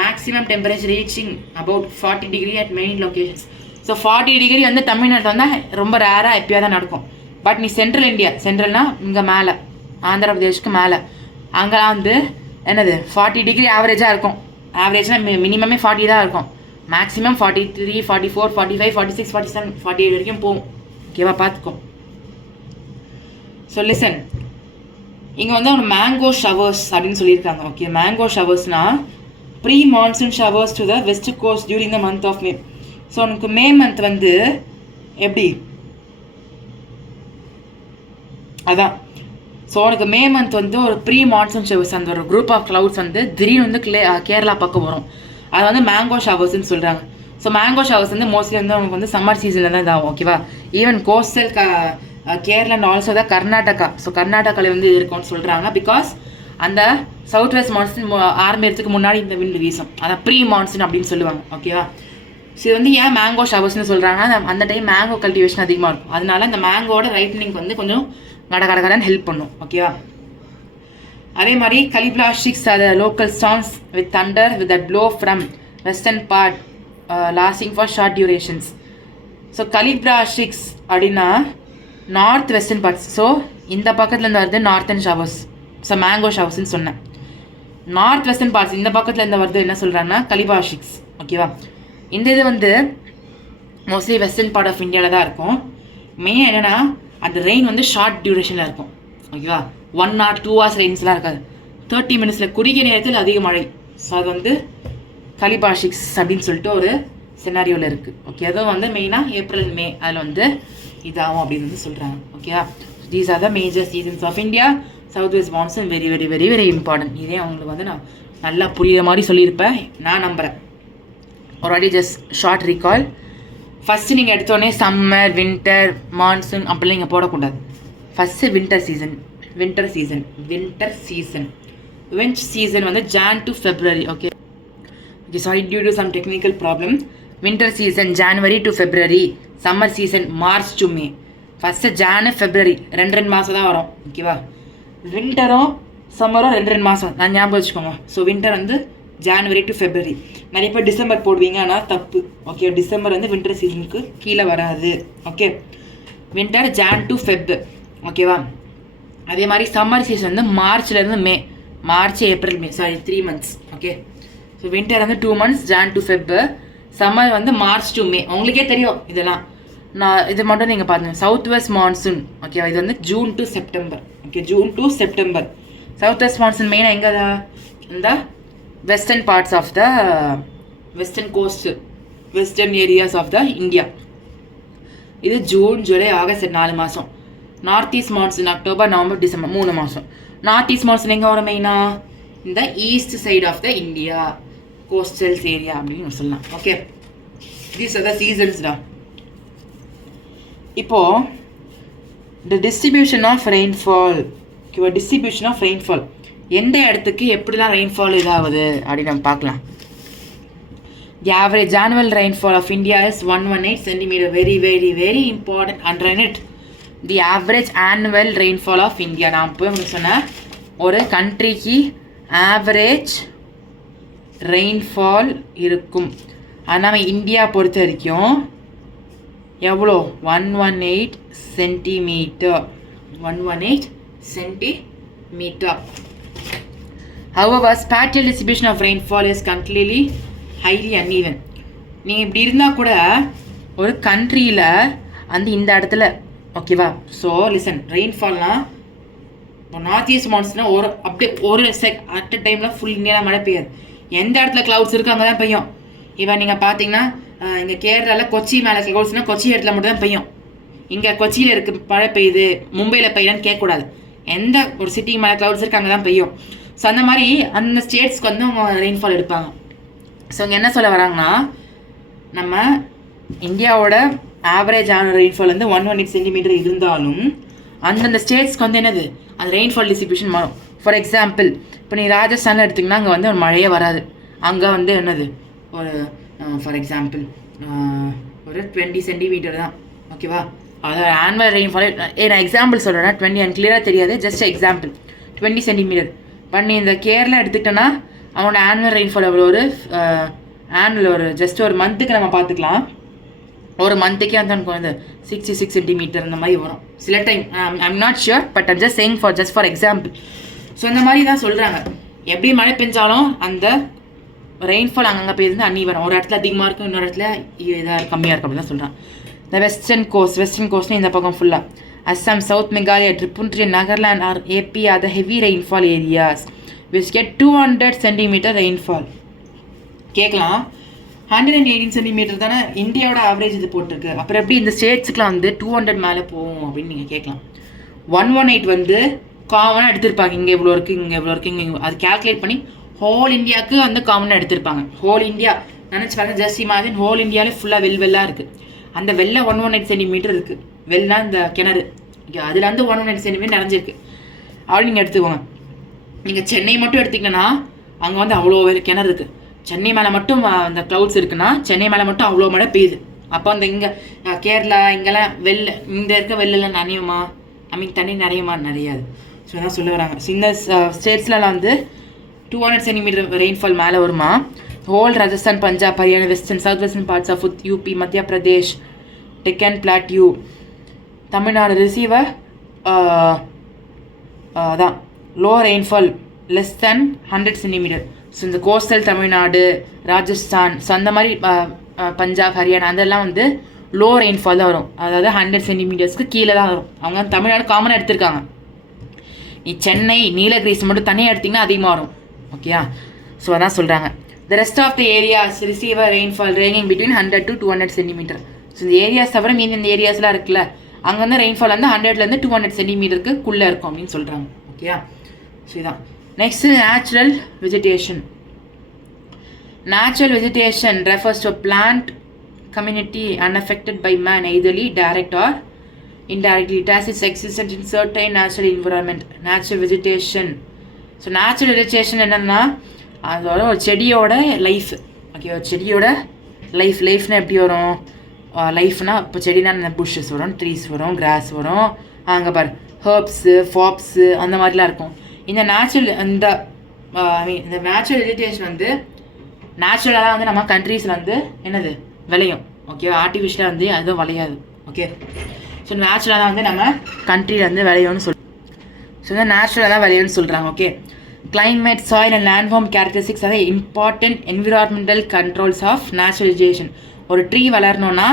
maximum temperature reaching about 40 degree at many locations. So 40 degree வந்து தமிழ்நாட்டில் வந்து ரொம்ப ரேராக எப்போயா தான் நடக்கும். பட் நீ சென்ட்ரல் இந்தியா, சென்ட்ரல்னா இங்கே மேலே ஆந்திர பிரதேஷ்க்கு மேலே, அங்கெல்லாம் வந்து என்னது 40 degree ஆவரேஜாக இருக்கும். ஆவரேஜ்னால் மினிமமே 40 தான் இருக்கும். மேக்ஸிமம் 43, 44, 45, 46, 47, 48 வரைக்கும் போகும். ஓகேவா? பார்த்துக்கோ. ஸோ லிசன், இங்கே வந்து ஒரு மேங்கோ ஷவர்ஸ் அப்படின்னு சொல்லியிருக்காங்க. ஓகே. மேங்கோ ஷவர்ஸ்னால் pre monsoon showers to the west coast during the month of May. So உனக்கு மே மந்த் வந்து எப்படி அதான். ஸோ உனக்கு மே மந்த் வந்து ஒரு ப்ரீ மான்சூன் ஷவர்ஸ், அந்த ஒரு குரூப் ஆஃப் க்ளவுட்ஸ் வந்து திடீர்னு வந்து கேரளா பக்கம் வரும். அது வந்து மேங்கோ ஷவர்ஸ்ன்னு சொல்கிறாங்க. ஸோ மேங்கோ ஷவர்ஸ் வந்து மோஸ்ட்லி வந்து உனக்கு வந்து சம்மர் சீசனில் தான் இதாகும். ஓகேவா? Even coastal Kerala and also தான் கர்நாடகா. ஸோ கர்நாடகாவில் வந்து இருக்கும்னு சொல்கிறாங்க. பிகாஸ் அந்த சவுத் வெஸ்ட் மான்சூன் ஆரம்பிக்கிறதுக்கு முன்னாடி இந்த விண்டு வீசும். அதான் ப்ரீ மான்சூன் அப்படின்னு சொல்லுவாங்க. ஓகேவா? ஸோ இது வந்து ஏன் மேங்கோ ஷவர்ஸ்னு சொல்கிறாங்கன்னா அந்த டைம் மேங்கோ கல்டிவேஷன் அதிகமாக இருக்கும். அதனால இந்த மேங்கோட ரைட்டனிங் வந்து கொஞ்சம் கடகடன்னு ஹெல்ப் பண்ணும். ஓகேவா? அதே மாதிரி கலிபிளாஸ்டிக்ஸ் are local storms with thunder with that blow from western part lasting for short durations. So கலிபிளாஸ்டிக்ஸ் அப்படின்னா நார்த் வெஸ்டர்ன் பார்ட்ஸ். ஸோ இந்த பக்கத்துலேருந்து வருது நார்த்தன் ஷவர்ஸ். ஸோ மேங்கோ ஷவர்ஸ்ன்னு சொன்னேன். நார்த் வெஸ்டர்ன் பார்ட்ஸ் இந்த பக்கத்தில் இருந்து வருது என்ன சொல்கிறாங்கன்னா கலிபிளாஸ்டிக்ஸ். ஓகேவா? இந்த இது வந்து மோஸ்ட்லி வெஸ்டர்ன் பார்ட் ஆஃப் இந்தியாவில் தான் இருக்கும். மெயின் என்னென்னா அந்த ரெயின் வந்து ஷார்ட் டியூரேஷனில் இருக்கும். ஓகேவா? 1 or 2 hours ரெயின்ஸ்லாம் இருக்காது. 30 minutes குறுகிய நேரத்தில் அதிக மழை. ஸோ அது வந்து கலிபிளாஸ்டிக்ஸ் அப்படின்னு சொல்லிட்டு ஒரு சினாரியோவில் இருக்குது. ஓகே, அதுவும் வந்து மெயினாக ஏப்ரல் மே அதில் வந்து இதாகும் அப்படின்னு வந்து சொல்கிறாங்க. ஓகேவா? These are the major seasons of India. South west monsoon very very very very important. இதே அவங்களுக்கு வந்து நான் நல்லா புரியுற மாதிரி சொல்லியிருப்பேன் நான் நம்புகிறேன். ஒரு வாட்டி ஜஸ்ட் ஷார்ட் ரீகால். ஃபஸ்ட்டு நீங்கள் எடுத்தோடனே சம்மர் வின்டர் மான்சூன் அப்படிலாம் நீங்கள் போடக்கூடாது. ஃபஸ்ட்டு வின்டர் சீசன் வந்து Jan to February. Okay, sorry due to some technical problem. Winter season January to February. Summer season March to May. First Jan February 2 மாதம் தான் வரும். ஓகேவா? வின்டரும் சம்மரும் 2 மாதம் நான் ஞாபகம் வச்சுக்கோங்க. ஸோ வின்டர் வந்து ஜான்வரி டு ஃபெப்ரவரி. நிறைய பேர் டிசம்பர் போடுவீங்க, ஆனால் தப்பு. ஓகே, டிசம்பர் வந்து வின்டர் சீசனுக்கு கீழே வராது. Okay, winter Jan to Feb. ஓகேவா? அதே மாதிரி சம்மர் சீசன் வந்து மார்ச்லேருந்து May. March April May, sorry 3 months. Okay, so winter வந்து 2 months Jan to Feb. Summer வந்து மார்ச் டு மே. உங்களுக்கே தெரியும் இதெல்லாம். நான் இது மட்டும் நீங்கள் பாருங்கள். South west monsoon. ஓகேவா? இது வந்து June to September. Okay, June to September. South west monsoon மெயினாக எங்கே தான் இந்த western parts of the western coast, western areas of the India. இது ஜூன் ஜூலை ஆகஸ்ட் 4 மாதம். North east monsoon October November December 3 மாதம். நார்த் ஈஸ்ட் மான்சூன் எங்கே வரும் மெயினாக? இந்த east side of the India, coastals area அப்படின்னு சொல்லலாம். Okay, these are the seasons தான். இப்போது த டிஸ்ட்ரிபியூஷன் ஆஃப் ரெயின்ஃபால். ஓகேவா? டிஸ்ட்ரிபியூஷன் ஆஃப் ரெயின்ஃபால் எந்த இடத்துக்கு எப்படிலாம் ரெயின்ஃபால் இதாகுது அப்படின்னு நம்ம பார்க்கலாம். The average annual rainfall of India is 118 centimeter. Very very very important. Underline it. The average annual rainfall of India. நான் போய் உங்களுக்கு சொன்னேன், ஒரு கண்ட்ரிக்கு ஆவரேஜ் ரெயின்ஃபால் இருக்கும். ஆனால் நம்ம இந்தியா பொறுத்த வரைக்கும் எவ்வளோ? 118 centimeter. 118 centimeter. However, spatial distribution of rainfall is completely highly uneven. நீங்கள் இப்படி இருந்தால் கூட ஒரு கண்ட்ரியில் அந்த இந்த இடத்துல, ஓகேவா? ஸோ லிசன், ரெயின்ஃபால்னால் இப்போ நார்த் ஈஸ்ட் மான்சூன்னா ஒரு அப்படியே ஒரு அட் அ டைமில் ஃபுல் இந்தியாவில் மழை பெய்யாது. எந்த இடத்துல க்ளவுட்ஸ் இருக்குது அங்கே தான் பெய்யும். இப்போ நீங்கள் பார்த்தீங்கன்னா இங்கே கேரளாவில் கொச்சி மேலே க்ளவுட்ஸ்னால் கொச்சி இடத்துல மட்டும் தான் பெய்யும். இங்கே கொச்சியில் இருக்க மழை பெய்யுது, மும்பையில் பெய்யலான்னு கேட்கக்கூடாது. எந்த ஒரு சிட்டிக்கு மேலே க்ளவுட்ஸ் இருக்குது அங்கே தான் பெய்யும். ஸோ அந்த மாதிரி அந்த ஸ்டேட்ஸ்க்கு வந்து அவங்க ரெயின்ஃபால் எடுப்பாங்க. ஸோ இங்கே என்ன சொல்ல வராங்கன்னா, நம்ம இந்தியாவோட ஆவரேஜ் ஆன ரெயின்ஃபால் வந்து 118 centimeter இருந்தாலும் அந்தந்த ஸ்டேட்ஸ்க்கு வந்து என்னது அந்த ரெயின்ஃபால் டிஸ்ட்ரிபியூஷன் மாறும். ஃபார் எக்ஸாம்பிள், இப்போ நீ ராஜஸ்தானில் எடுத்திங்கன்னா அங்கே வந்து ஒரு மழையே வராது. அங்கே வந்து என்னது ஒரு ஃபார் எக்ஸாம்பிள் ஒரு 20 centimeter தான். ஓகேவா? அதாவது ஆனுவல் ரெயின்ஃபால் நான் எக்ஸாம்பிள் சொல்கிறேன்னா 20 எனக்கு கிளியராக தெரியாது, ஜஸ்ட் எக்ஸாம்பிள் 20 centimeter. பட் நீ இந்த கேரளா எடுத்துக்கிட்டோன்னா அவனோட ஆனுவல் ரெயின்ஃபால் எவ்வளோ? ஒரு ஆனுவல் ஒரு ஜஸ்ட் ஒரு மந்த்துக்கு நம்ம பார்த்துக்கலாம். ஒரு மந்த்துக்கே வந்து எனக்கு வந்து 66 centimeter அந்த மாதிரி வரும் சில time. I'm not sure, but I'm just saying just for example. So இந்த மாதிரி தான் சொல்கிறாங்க. எப்படி மழை பெஞ்சாலும் அந்த ரெயின்ஃபால் அங்கங்கே பெய்யுது அன்னி வரும். ஒரு இடத்துல அதிகமாக இருக்கும், இன்னொரு இடத்துல இதாக கம்மியாக இருக்கும் அப்படின்னு தான் சொல்கிறான். இந்த வெஸ்டர்ன் கோஸ்ட்னு இந்த பக்கம் ஃபுல்லாக அஸ்ஸாம், சவுத் மேகாலயா, ட்ரிபுன்ட்ரி, Nagaland are AP are the heavy rainfall areas which get 200 centimeter rainfall. கேட்கலாம், 118 centimeter தானே இந்தியாவோட ஆவரேஜ் இது போட்டிருக்கு, அப்புறம் எப்படி இந்த ஸ்டேட்ஸுக்குலாம் வந்து 200 மேலே போகும் அப்படின்னு நீங்கள் கேட்கலாம். 118 வந்து காமனாக எடுத்திருப்பாங்க. இங்கே இவ்வளோ இருக்குது, இங்கே இவ்வளோ இருக்குது, இங்கே அது கேல்குலேட் பண்ணி ஹோல் இந்தியாவுக்கு வந்து காமனாக எடுத்திருப்பாங்க. ஹோல் இந்தியா நினச்சி பாருங்க, ஜஸ்ட் இமேஜின் ஹோல் இந்தியாவிலே ஃபுல்லாக வெள்ளாக இருக்குது. அந்த வெள்ளை 118 centimeter இருக்குது. வெள்ளா இந்த கிணறு, அதில் வந்து 118 centimeter நிறைஞ்சிருக்கு அப்படின்னு நீங்கள் எடுத்துக்கோங்க. நீங்கள் சென்னை மட்டும் எடுத்திங்கன்னா அங்கே வந்து அவ்வளோ கிணறு இருக்குது. சென்னை மேலே மட்டும் அந்த க்ளவுட்ஸ் இருக்குன்னா சென்னை மேலே மட்டும் அவ்வளோ மழை பெய்யுது. அப்போ அந்த இங்கே கேரளா இங்கெல்லாம் இந்த இருக்க வெள்ளெல்லாம் நனையுமா? தண்ணி நிறையுமா? நிறையாது. ஸோ அதான் சொல்ல வராங்க. ஸோ இந்த ஸ்டேட்ஸ்லாம் வந்து 200 சென்டிமீட்டர் ரெயின்ஃபால் மேலே வருமா. Whole Rajasthan, Punjab, Haryana, western south western parts of UP, Madhya Pradesh, Deccan plateau, Tamil Nadu receiver அதான் low rainfall less than 100 centimetre. So இந்த கோஸ்டல் தமிழ்நாடு, ராஜஸ்தான், ஸோ அந்த மாதிரி பஞ்சாப், ஹரியானா அதெல்லாம் வந்து லோ ரெயின்ஃபால் தான் வரும். அதாவது 100 சென்டிமீட்டர்ஸ்க்கு கீழே தான் வரும். அவங்க தமிழ்நாடு காமனாக எடுத்திருக்காங்க. நீ சென்னை, நீலகிரிஸ் மட்டும் தனியாக எடுத்திங்கன்னா அதிகமாக வரும். ஓகேயா? ஸோ அதான் சொல்கிறாங்க. The rest of the areas receive rainfall ranging between 100 to 200 centimetre. So இந்த ஏரியாஸ் தவிர மீதி இந்த ஏரியாஸ்லாம் இருக்குல்ல, அங்கே வந்து ரெயின்ஃபால் வந்து 100 to 200 சென்டிமீட்டருக்குள்ளே இருக்கும் அப்படின்னு சொல்கிறாங்க. ஓகேயா? ஸோ இதான். Next natural vegetation. Natural vegetation refers to a plant community unaffected by man, either direct or indirectly. It has its existence in certain natural environment. Natural vegetation. So natural vegetation என்னென்னா அதோட ஒரு செடியோட life. Okay, ஒரு செடியோட லைஃப்னா எப்படி வரும்? லைஃப்னா இப்போ செடினா pushes வரும், ட்ரீஸ் வரும், கிராஸ் வரும், அங்கே பாரு ஹர்ப்ஸு, ஃபாப்ஸு அந்த மாதிரிலாம் இருக்கும். இந்த நேச்சுரல் இந்த நேச்சுரல் வெஜிடேஷன் வந்து நேச்சுரலாக வந்து நம்ம கண்ட்ரீஸில் வந்து என்னது விளையும். ஓகே, ஆர்டிஃபிஷியலாக வந்து அதுவும் விளையாது. ஓகே, ஸோ நேச்சுரலாக தான் வந்து நம்ம கண்ட்ரியில் வந்து விளையும்னு ஸோ வந்து நேச்சுரலாக தான் விளையும்னு சொல்கிறாங்க. Okay, climate, soil and landform characteristics are the important environmental controls of natural vegetation. ஒரு ட்ரீ வளரணுன்னா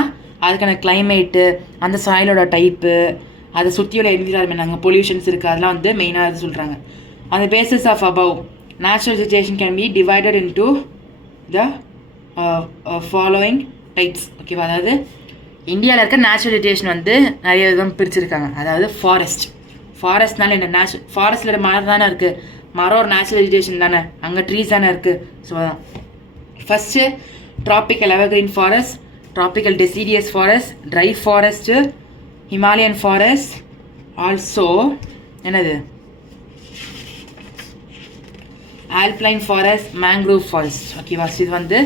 அதுக்கான கிளைமேட்டு, அந்த சாயிலோட டைப்பு, அதை சுற்றியோட என்விரான்மெண்ட், அங்கே பொல்யூஷன்ஸ் இருக்குது, அதெல்லாம் வந்து மெயினாக அது சொல்கிறாங்க. on the basis of above, natural vegetation can be divided into the following types. ஓகேவா? அதாவது இந்தியாவில் இருக்க நேச்சுரல் வெஜிடேஷன் வந்து நிறைய விதம் பிரிச்சிருக்காங்க. அதாவது ஃபாரஸ்ட்னால என்ன, ஃபாரஸ்ட்டில் மரம் தானே இருக்குது, மரம் ஒரு நேச்சுரல் வெஜிடேஷன் தானே, அங்கே ட்ரீஸ் தானே இருக்குது. ஸோ அதான் first tropical evergreen forest, tropical deciduous forest, dry forest, Himalayan forest, also என்னது ஆல்பைன் ஃபாரஸ்ட், மேங்க்ரோவ் ஃபாரஸ்ட். ஓகேவா? இது வந்து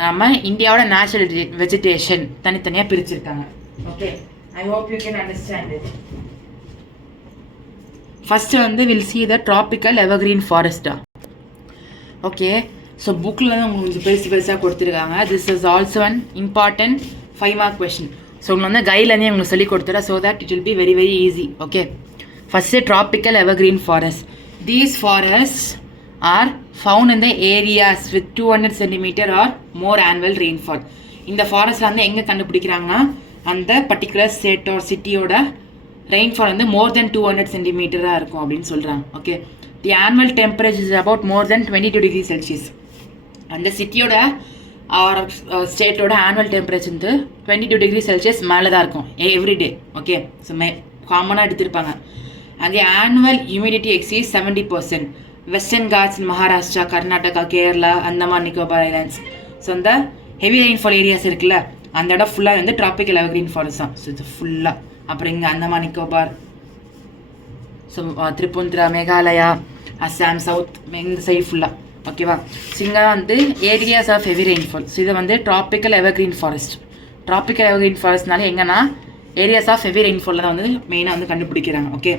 நம்ம இந்தியாவோட நேச்சுரல் வெஜிடேஷன் தனித்தனியாக பிரிச்சிருக்காங்க. Okay, I hope you can understand it. First வந்து will see the tropical evergreen ஃபாரஸ்ட்டா. ஓகே, ஸோ புக்கில் தான் உங்களுக்கு கொஞ்சம் பெருசாக கொடுத்துருக்காங்க. This is also an important 5 mark question. So உங்களுக்கு வந்து கைட்லேருந்தே உங்களுக்கு சொல்லி கொடுத்துறேன். So that it will be very very easy. Okay, first tropical evergreen forest. These forest are found in the areas with 200 centimeter or more annual rainfall. இந்த ஃபாரஸ்ட்டில் வந்து எங்கே கண்டுபிடிக்கிறாங்கன்னா அந்த பர்டிகுலர் ஸ்டேட் ஆர் சிட்டியோட ரெயின்ஃபால் வந்து மோர் தென் 200 சென்டிமீட்டராக இருக்கும் அப்படின்னு சொல்கிறாங்க. Okay, the annual temperature is about more then 22 degrees Celsius. அந்த சிட்டியோட R ஸ்டேட்டோட annual temperature வந்து 22 degrees Celsius மேலே தான் இருக்கும் எவ்ரிடே. ஓகே, ஸோ காமனாக எடுத்திருப்பாங்க. அந்த annual humidity exceeds 70%. Western Ghats in Maharashtra, Karnataka, Kerala, Andaman Nicobar islands. So அந்த ஹெவி ரெயின்ஃபால் ஏரியாஸ் இருக்குல்ல, அந்த இடம் ஃபுல்லாக வந்து ட்ராபிக்கல் எவர்கிரீன் ஃபாரஸ்ட் தான். ஸோ இது ஃபுல்லாக. அப்புறம் இங்கே அந்தமான் நிக்கோபார், ஸோ திரிபுந்திரா, மேகாலயா, அஸ்ஸாம், சவுத் இந்த சைடு ஃபுல்லாக. ஓகேவா? ஸோ இங்கே வந்து areas of heavy rainfall. So இதை வந்து tropical evergreen forest. Tropical evergreen ஃபாரஸ்ட்னால எங்கன்னா ஏரியாஸ் ஆஃப் ஹெவி ரெயின்ஃபாலில் தான் வந்து மெயினாக வந்து கண்டுபிடிக்கிறாங்க. Okay,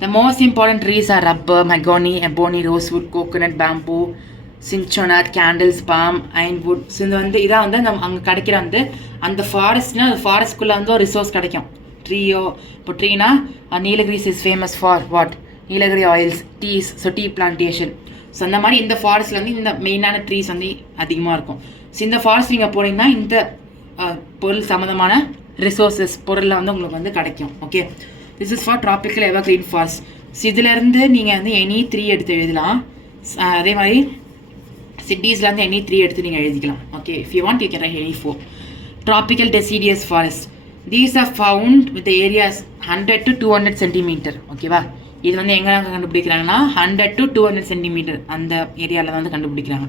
the most important trees are rubber, mahogany, ebony, rosewood, coconut, bamboo, cinchonate, candles, palm, ironwood. So இந்த வந்து இதான் வந்து நம்ம அங்கே கிடைக்கிற வந்து அந்த ஃபாரஸ்ட்னா அந்த ஃபாரஸ்ட்குள்ளே வந்து ஒரு ரிசோர்ஸ் கிடைக்கும். ட்ரீயோ, இப்போ ட்ரீனா Nilgiris is famous for what, Nilgiri oils, teas, so tea plantation. So அந்த மாதிரி இந்த ஃபாரஸ்ட்டில் வந்து இந்த மெயினான ட்ரீஸ் வந்து அதிகமாக இருக்கும். ஸோ இந்த ஃபாரஸ்ட் நீங்கள் போனீங்கன்னா இந்த பொருள் சம்மந்தமான ரிசோர்ஸஸ் பொருளில் வந்து உங்களுக்கு வந்து கிடைக்கும். Okay, this is for tropical evergreen forest. So இதிலேருந்து நீங்கள் வந்து எனி 3 எடுத்து எழுதலாம். அதே மாதிரி சிட்டிஸ்லேருந்து எனி 3 எடுத்து நீங்கள் எழுதிக்கலாம். Okay, if you want you can write any 4. Tropical deciduous forest. These are found with areas 100 to 200 centimetre. ஓகேவா? இது வந்து எங்கே கண்டுபிடிக்கிறாங்கன்னா 100 to 200 சென்டிமீட்டர் அந்த ஏரியாவில் வந்து கண்டுபிடிக்கிறாங்க.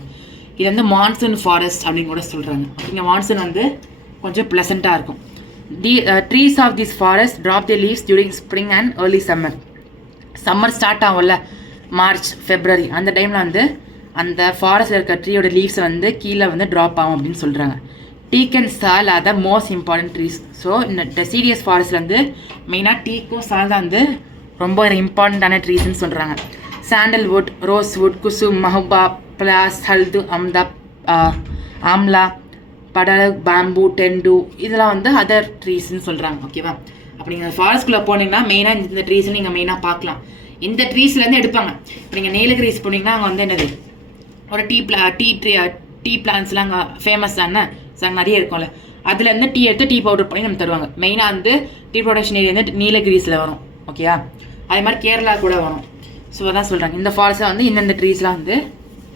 இது வந்து மான்சூன் ஃபாரஸ்ட் அப்படின்னு கூட சொல்கிறாங்க. இங்கே மான்சூன் வந்து கொஞ்சம் ப்ளசண்ட்டாக இருக்கும். The trees of this forest drop their leaves during spring and early summer. Summer start ஆகும்ல, மார்ச், ஃபெப்ரவரி, அந்த டைமில் வந்து அந்த ஃபாரஸ்ட்டில் இருக்க ட்ரீயோட லீவ்ஸை வந்து கீழே வந்து ட்ராப் ஆகும் அப்படின்னு சொல்கிறாங்க. டீக் அண்ட் சால் R the most important trees. So இந்த டெசிடியஸ் ஃபாரஸ்ட்டில் வந்து மெயினாக டீக்கும் சால் தான் வந்து ரொம்ப இம்பார்ட்டண்ட்டான ட்ரீஸ்ன்னு சொல்கிறாங்க. சாண்டல்வுட், ரோஸ்வுட், குசும், மஹுபா, பிளாஸ், ஹல்து, ஆம்லா, படலக், பேம்பு, டெண்டு இதெல்லாம் வந்து அதர் ட்ரீஸ்ன்னு சொல்கிறாங்க. ஓகேவா? அப்போ நீங்கள் ஃபாரஸ்ட்குள்ளே போனீங்கன்னா மெயினாக இந்த ட்ரீஸை நீங்கள் மெயினாக பார்க்கலாம். இந்த ட்ரீஸ்லேருந்து எடுப்பாங்க. இப்போ நீங்கள் நீலகிரிஸ் போனீங்கன்னா அங்கே வந்து என்னது ஒரு டீ பிளான்ஸ்லாம் அங்கே ஃபேமஸ் தானே. ஸோ அங்கே நிறைய இருக்கும்ல, அதுலேருந்து டீ எடுத்து டீ பவுடர் பண்ணி நம்ம தருவாங்க. மெயினாக வந்து டீ ப்ரொடக்ஷன் ஏரியா வந்து நீலகிரிஸில் வரும். ஓகேவா? அதே மாதிரி கேரளா கூட வரும். ஸோ அதான் சொல்கிறாங்க, இந்த ஃபாரஸ்ட்டில் வந்து இந்தந்த ட்ரீஸ்லாம் வந்து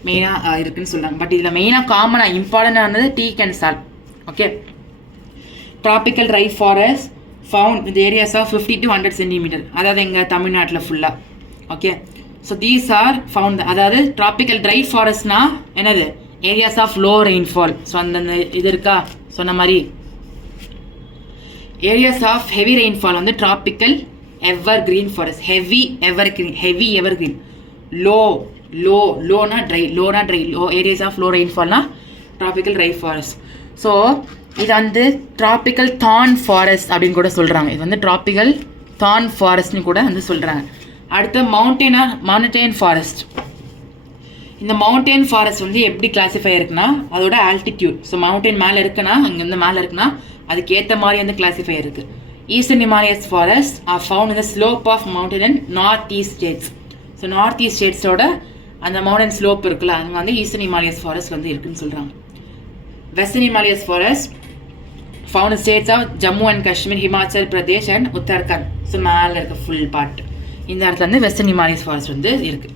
மெயினாக இருக்குதுன்னு சொல்கிறாங்க. பட் இதில் மெயினாக காமனாக இம்பார்ட்டண்டானது teak and salt. Okay. Tropical dry forest found இந்த ஏரியாஸ் ஆஃப் 50 to 100 சென்டிமீட்டர், அதாவது எங்கள் தமிழ்நாட்டில் ஃபுல்லாக. Okay. So these are found, அதாவது ட்ராபிக்கல் ட்ரை ஃபாரஸ்ட்னா என்னது areas of low rainfall. So அந்தந்த இது இருக்கா சொன்ன மாதிரி. ஏரியாஸ் ஆஃப் ஹெவி ரெயின்ஃபால் வந்து ட்ராபிக்கல் எவர் green forest. Heavy evergreen. லோனா dry low areas of low ரெயின்ஃபால்னா ட்ராபிக்கல் ட்ரை ஃபாரஸ்ட். ஸோ இது வந்து ட்ராபிக்கல் தான் ஃபாரஸ்ட் அப்படின்னு கூட சொல்கிறாங்க. இது வந்து ட்ராபிக்கல் தான் ஃபாரஸ்ட்னு கூட வந்து சொல்கிறாங்க. அடுத்து மவுண்டைன் ஃபாரஸ்ட். இந்த மவுண்டைன் ஃபாரஸ்ட் வந்து எப்படி கிளாஸிஃபை இருக்குன்னா அதோட ஆல்டிடியூட். ஸோ மவுண்டைன் மேலே இருக்குன்னா அங்கேருந்து மேலே இருக்குன்னா அதுக்கேற்ற மாதிரி வந்து கிளாஸிஃபை இருக்குது. Eastern Himalayas forest are found இந்த slope of mountain and north east states. So north east ஸ்டேட்ஸோட அந்த மவுண்டன் ஸ்லோப் இருக்குல்ல, அங்கே வந்து ஈஸ்டர்ன் ஹிமாலயஸ் ஃபாரஸ்ட் வந்து இருக்குன்னு சொல்கிறாங்க. Western Himalayas forest found states of Jammu and Kashmir, Himachal Pradesh and Uttarakhand. So மேலே இருக்க ஃபுல் பார்ட் இந்த இடத்துல வந்து வெஸ்டர்ன் ஹிமாலயஸ் ஃபாரஸ்ட் வந்து இருக்குது.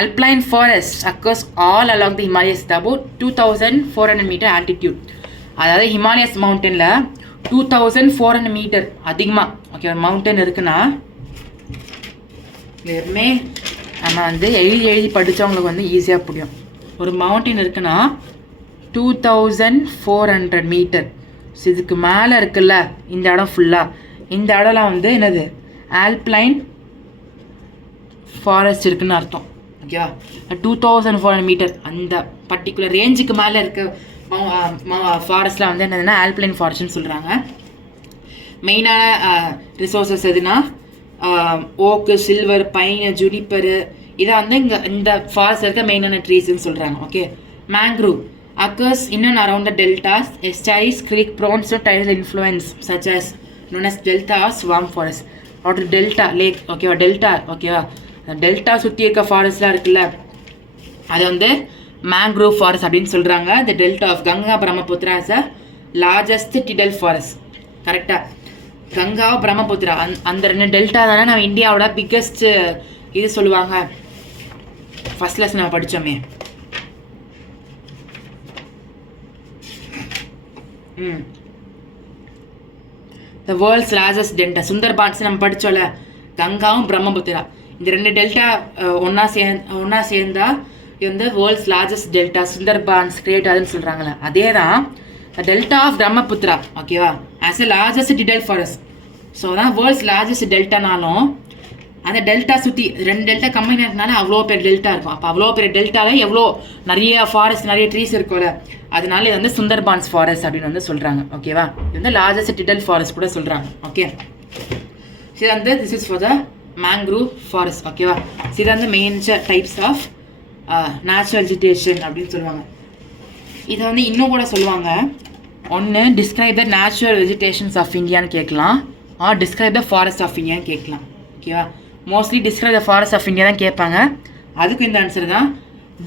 Alpine forest occurs all along the Himalayas about 2400 metre altitude. அதாவது ஹிமாலயஸ் மவுண்டனில் 2400 மீட்டர் அதிகமாக. ஓகே, ஒரு மவுண்டன் இருக்குன்னா எப்பவுமே நம்ம வந்து எழுதி படித்தவங்களுக்கு வந்து ஈஸியாக புரியும். ஒரு மவுண்டன் இருக்குன்னா 2400 மீட்டர். ஸோ இதுக்கு மேலே இருக்குல்ல இந்த இடம் ஃபுல்லாக, இந்த இடம்லாம் வந்து என்னது ஆல்பைன் ஃபாரஸ்ட் இருக்குன்னு அர்த்தம். ஓகேவா? 2400 மீட்டர் அந்த பர்டிகுலர் ரேஞ்சுக்கு மேலே இருக்க ஃபாரஸ்ட்லாம் வந்து என்னதுன்னா ஆல்பைன் ஃபாரஸ்ட்னு சொல்கிறாங்க. மெயினான ரிசோர்ஸஸ் எதுனா ஓக்கு, சில்வர், பைன், ஜுனிப்பரு இதான் வந்து இங்கே இந்த ஃபாரஸ்ட் இருக்க மெயினான ட்ரீஸ்ன்னு சொல்கிறாங்க. Okay. Mangrove occurs in and around the deltas, estuaries, creek prone to tidal influence such as known as delta or swamp forest or delta lake. ஓகேவா? டெல்டா. ஓகேவா? டெல்டா சுற்றி இருக்க ஃபாரஸ்ட்லாம் இருக்குல்ல அது வந்து மேங்க்ரூவ் ஃபாரஸ்ட் அப்படின்னு சொல்கிறாங்க. The delta of Ganga Brahmaputra is a largest tidal forest. கரெக்டாக? கங்கா பிரம்மபுத்திரா அந்த ரெண்டு டெல்டா தானே நம்ம இந்தியாவோட பிக்கஸ்ட் இது சொல்லுவாங்க. ஃபர்ஸ்ட் லெசன் நம்ம படித்தோமே. The world's largest delta Sundarbans நம்ம படித்தோம்ல, கங்காவும் பிரம்மபுத்திரா இந்த ரெண்டு டெல்டா ஒன்றா சேர்ந்தா இது வந்து world's largest delta Sundarbans create ஆகுதுன்னு சொல்கிறாங்களே, அதே தான் டெல்டா ஆஃப் பிரம்மபுத்திரா. ஓகேவா? As a largest tidal forest. So அதான் வேர்ல்ட்ஸ் லார்ஜஸ்ட் டெல்டானாலும் அந்த டெல்டா சுற்றி ரெண்டு டெல்டா கம்பைன் இருக்கனால அவ்வளோ பெரிய டெல்டா இருக்கும். அப்போ அவ்வளோ பெரிய டெல்டாவில் எவ்வளோ நிறைய ஃபாரஸ்ட் நிறைய ட்ரீஸ் இருக்கும்ல, அதனால இது வந்து சுந்தர்பான்ஸ் ஃபாரஸ்ட் அப்படின்னு வந்து சொல்கிறாங்க. ஓகேவா? இது வந்து லார்ஜஸ்ட் டிடல் ஃபாரஸ்ட் கூட சொல்கிறாங்க. ஓகே. இது வந்து this is for the mangrove forest. ஓகேவா? இது வந்து major types of natural vegetation அப்படின்னு சொல்லுவாங்க. இதை வந்து இன்னும் கூட சொல்லுவாங்க. ஒன்று describe the natural vegetations of இந்தியான்னு கேட்கலாம், or describe the forest of இந்தியான்னு கேட்கலாம். ஓகேவா? Mostly describe the forest of India தான் கேட்பாங்க. அதுக்கு இந்த ஆன்சர் தான்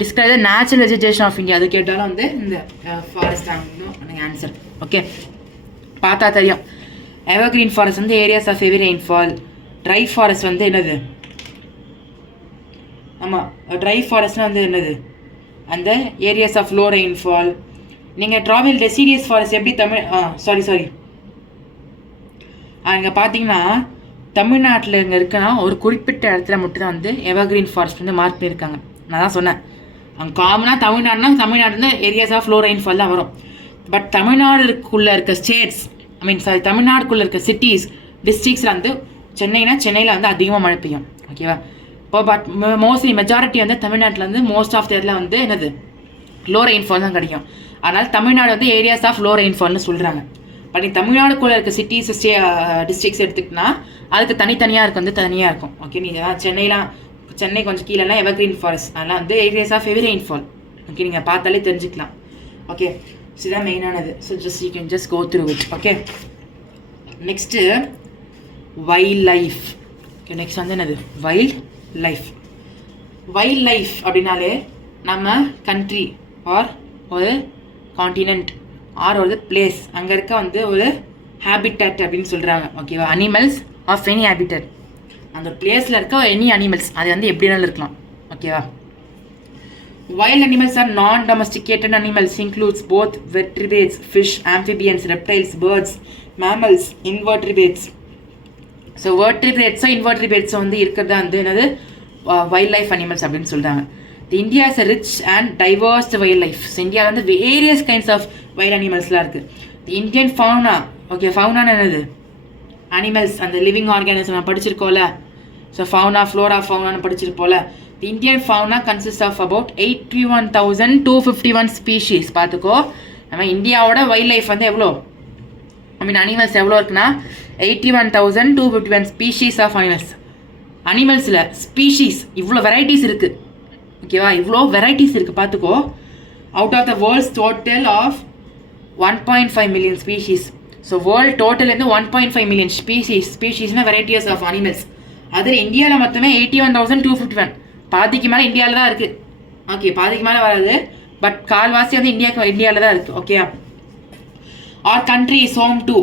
describe the natural vegetation of India. அது கேட்டாலும் வந்து இந்த ஃபாரஸ்ட் ஆகும் ஆன்சர். ஓகே, பார்த்தா தெரியும். எவர் கிரீன் ஃபாரஸ்ட் வந்து areas of heavy rainfall. Dry forest வந்து என்னது? ஆமாம், ட்ரை ஃபாரஸ்ட்னா வந்து என்னது? அந்த ஏரியாஸ் ஆஃப் லோ ரெயின்ஃபால். நீங்கள் ட்ராவல் டெசிடியஸ் ஃபாரஸ்ட் எப்படி சாரி இங்கே பார்த்தீங்கன்னா தமிழ்நாட்டில் இங்கே இருக்குன்னா ஒரு குறிப்பிட்ட இடத்துல மட்டும் தான் வந்து எவர்கிரீன் ஃபாரஸ்ட் வந்து மார்க் பண்ணியிருக்காங்க. நான் தான் சொன்னேன், அங்கே காமனாக Tamil Nadu areas of low rainfall தான் வரும். பட் தமிழ்நாடுக்குள்ளே இருக்க ஸ்டேட்ஸ் தமிழ்நாடுக்குள்ளே இருக்க சிட்டிஸ் டிஸ்ட்ரிக்ஸில் வந்து சென்னையில் வந்து அதிகமாக மழை பெய்யும். ஓகேவா? இப்போ பட் மோஸ்ட்லி மெஜாரிட்டி வந்து தமிழ்நாட்டில் வந்து மோஸ்ட் ஆஃப் த இயரில் வந்து என்னது லோ ரெயின்ஃபால் தான் கிடைக்கும். அதனால் தமிழ்நாடு வந்து ஏரியாஸ் ஆஃப் லோ ரெயின்ஃபால்னு சொல்கிறாங்க. பட் தமிழ்நாடுக்குள்ளே இருக்க சிட்டிஸ் டிஸ்ட்ரிக்ஸ் எடுத்துக்கிட்டா அதுக்கு தனித்தனியாக இருக்கு, வந்து தனியாக இருக்கும். ஓகே, நீங்கள் சென்னை கொஞ்சம் கீழேலாம் எவர்கிரீன் ஃபாரஸ்ட், அதெல்லாம் வந்து areas of heavy rainfall. Okay, நீங்கள் பார்த்தாலே தெரிஞ்சுக்கலாம். ஓகே, ஸோ இதான் மெயினானது. So you can just go through it. Okay, next wildlife. Okay, next வந்து என்னது வைல்ட் லைஃப். வைல்ட் லைஃப் அப்படின்னாலே நம்ம கண்ட்ரி ஆர் ஒரு காண்டினென்ட் ஆர் ஒரு பிளேஸ், அங்கே இருக்க வந்து ஒரு ஹேபிட்டட் அப்படின்னு சொல்கிறாங்க. ஓகேவா, அனிமல்ஸ் ஆஃப் எனி ஹேபிட்டட், அந்த பிளேஸில் இருக்க எனி அனிமல்ஸ், அது வந்து எப்படினாலும் இருக்கலாம். ஓகேவா, wild animals or non domesticated animals includes both vertebrates, fish, amphibians, reptiles, birds, mammals, invertebrates. So வெர்டிபிரேட்ஸோ இன்வெர்டிபிரேட்ஸோ வந்து இருக்கிறதா வந்து என்னது வைல்ட் லைஃப் அனிமல்ஸ் அப்படின்னு சொல்கிறாங்க. India is a rich and diverse wildlife. So இந்தியாவில் வந்து வேரியஸ் கைண்ட்ஸ் ஆஃப் வைல்ட் அனிமல்ஸ்லாம் இருக்குது. Indian fauna. ஓகே, ஃபவுனான்னு என்னது அனிமல்ஸ், அந்த லிவிங் ஆர்கானிசம் நம்ம படிச்சிருக்கோம்ல. ஸோ ஃபவுனா, ஃப்ளோரா, ஃபவுனான்னு படிச்சிருப்போம்ல. The Indian fauna consist of about 81,251 species. பார்த்துக்கோ, நம்ம இந்தியாவோட வைல்ட் லைஃப் வந்து எவ்வளோ, அனிமல்ஸ் எவ்வளோ இருக்குன்னா 81,251 ஸ்பீஷீஸ் ஆஃப் அனிமல்ஸில் ஸ்பீஷீஸ் இவ்வளோ வெரைட்டிஸ் இருக்குது. ஓகேவா, இவ்வளோ வெரைட்டிஸ் இருக்குது பார்த்துக்கோ. Out of the world's total of 1.5 million species. So world டோட்டல்லேருந்து 1.5 மில்லியன் ஸ்பீஷீஸ்னால் வெரைட்டிஸ் ஆஃப் அனிமல்ஸ். அதில் இந்தியாவில் மொத்தமே 81,251, பாதிக்கு மேலே இந்தியாவில் தான் இருக்குது. ஓகே, பாதிக்கு மேலே வராது, பட் கால்வாசி வந்து இந்தியாவில் தான் இருக்குது. Okay, our country is home to,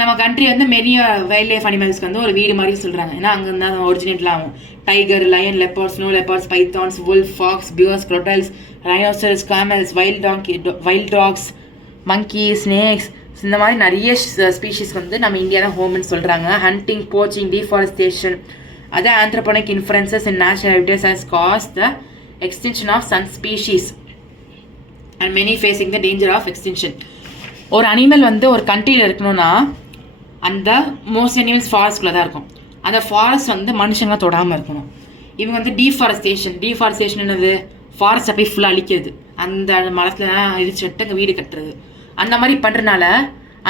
நம்ம கண்ட்ரி வந்து மெரிய வைல்ட் லைஃப் அனிமல்ஸ்க்கு வந்து ஒரு வீடு மாதிரி சொல்கிறாங்க. ஏன்னா அங்கே இருந்தால் ஒரிஜினேட்லாம் ஆகும். Tiger, lion, leopards, snow leopards, pythons, wolf, fox, bears, crocodiles, rhinoceros, camels, wild dogs, monkey, snakes, இந்த மாதிரி நிறைய ஸ்பீஷீஸ் வந்து நம்ம இந்தியா தான் ஹோம்னு சொல்கிறாங்க. Hunting, poaching, deforestation, other anthroponic inferences in national habitats has caused the extinction of some species and many facing the danger of extinction. ஒரு animal வந்து ஒரு கண்ட்ரியில் இருக்கணும்னா அந்த மோஸ்ட் அனிமல்ஸ் ஃபாரஸ்ட்குள்ளே தான் இருக்கும். அந்த ஃபாரஸ்ட் வந்து மனுஷங்க தொடாமல் இருக்கணும். இவங்க வந்து டீஃபாரஸ்டேஷன் என்னது, ஃபாரஸ்ட்டை போய் ஃபுல்லாக அழிக்கிறது, அந்த மரத்துலலாம் இடிச்சுட்டு அங்கே வீடு கட்டுறது. அந்த மாதிரி பண்ணுறதுனால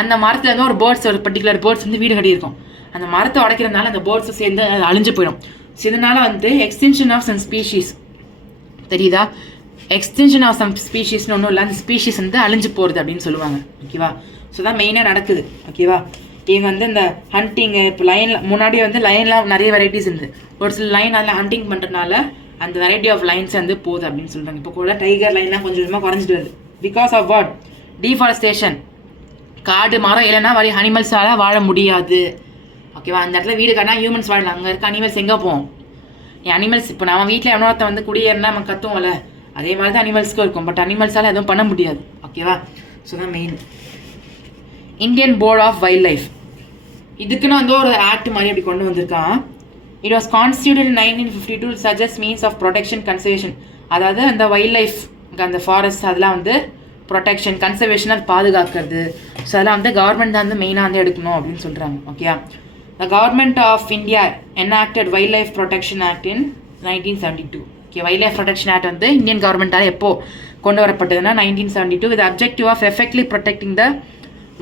அந்த மரத்தில் இருந்து ஒரு பர்டிகுலர் பேர்ட்ஸ் வந்து வீடு கட்டியிருக்கும். அந்த மரத்தை உடைக்கிறதுனால அந்த பேர்ட்ஸை சேர்ந்து அது அழிஞ்சு போயிடும். ஸோ இதனால் வந்து எக்ஸ்டென்ஷன் ஆஃப் சம் ஸ்பீஷீஸ், தெரியுதா, எக்ஸ்டென்ஷன் ஆஃப் சம் ஸ்பீஷீஸ்னு ஒன்றும் இல்லை, அந்த ஸ்பீஷீஸ் வந்து அழிஞ்சு போகிறது அப்படின்னு சொல்லுவாங்க. ஓகேவா, ஸோ தான் மெயினாக நடக்குது. ஓகேவா, இவங்க வந்து இந்த ஹண்டிங்கு, இப்போ முன்னாடி வந்து லைன்லாம் நிறைய வெரைட்டிஸ் இருந்து, ஒரு சில லைன் அதில் ஹண்டிங் பண்ணுறதுனால அந்த வெரைட்டி ஆஃப் லைன்ஸ் வந்து போகுது அப்படின்னு சொல்கிறாங்க. இப்போ கூட டைகர் லைன்லாம் கொஞ்சம் கொஞ்சமாக குறைஞ்சிட்டு வருது. Because of what, deforestation. காடு மரம் இல்லைன்னா வரை அனிமல்ஸால் வாழ முடியாது. ஓகேவா, அந்த இடத்துல வீடு கட்டினா ஹியூமன்ஸ் வாழலாம், அங்கே இருக்க அனிமல்ஸ் எங்கே போவோம்? அனிமல்ஸ் இப்போ நம்ம வீட்டில் எவனோத்த வந்து குடியேறினா நம்ம கத்துவோம்ல, அதே மாதிரி தான் அனிமல்ஸ்க்கும் இருக்கும். பட் அனிமல்ஸால் எதுவும் பண்ண முடியாது. ஓகேவா, ஸோ தான் main. Indian board of wildlife, இதுக்குன்னு வந்து ஒரு ஆக்ட் மாதிரி அப்படி கொண்டு வந்திருக்கான். It was constituted in 1952 suggest means of protection conservation. அதாவது அந்த வைல்ட் லைஃப், அந்த ஃபாரஸ்ட் அதெல்லாம் வந்து ப்ரொடெக்ஷன் கன்சர்வேஷன், அது பாதுகாக்கிறது. ஸோ அதெல்லாம் வந்து கவர்மெண்ட் தான் வந்து மெயினாக வந்து எடுக்கணும் அப்படின்னு சொல்கிறாங்க. Okay, the government of India enacted wildlife protection act in 1972. Okay, wildlife protection act வந்து இந்தியன் கவர்மெண்ட்டால் எப்போ கொண்டு வரப்பட்டதுன்னா 1972 with objective of effectively protecting the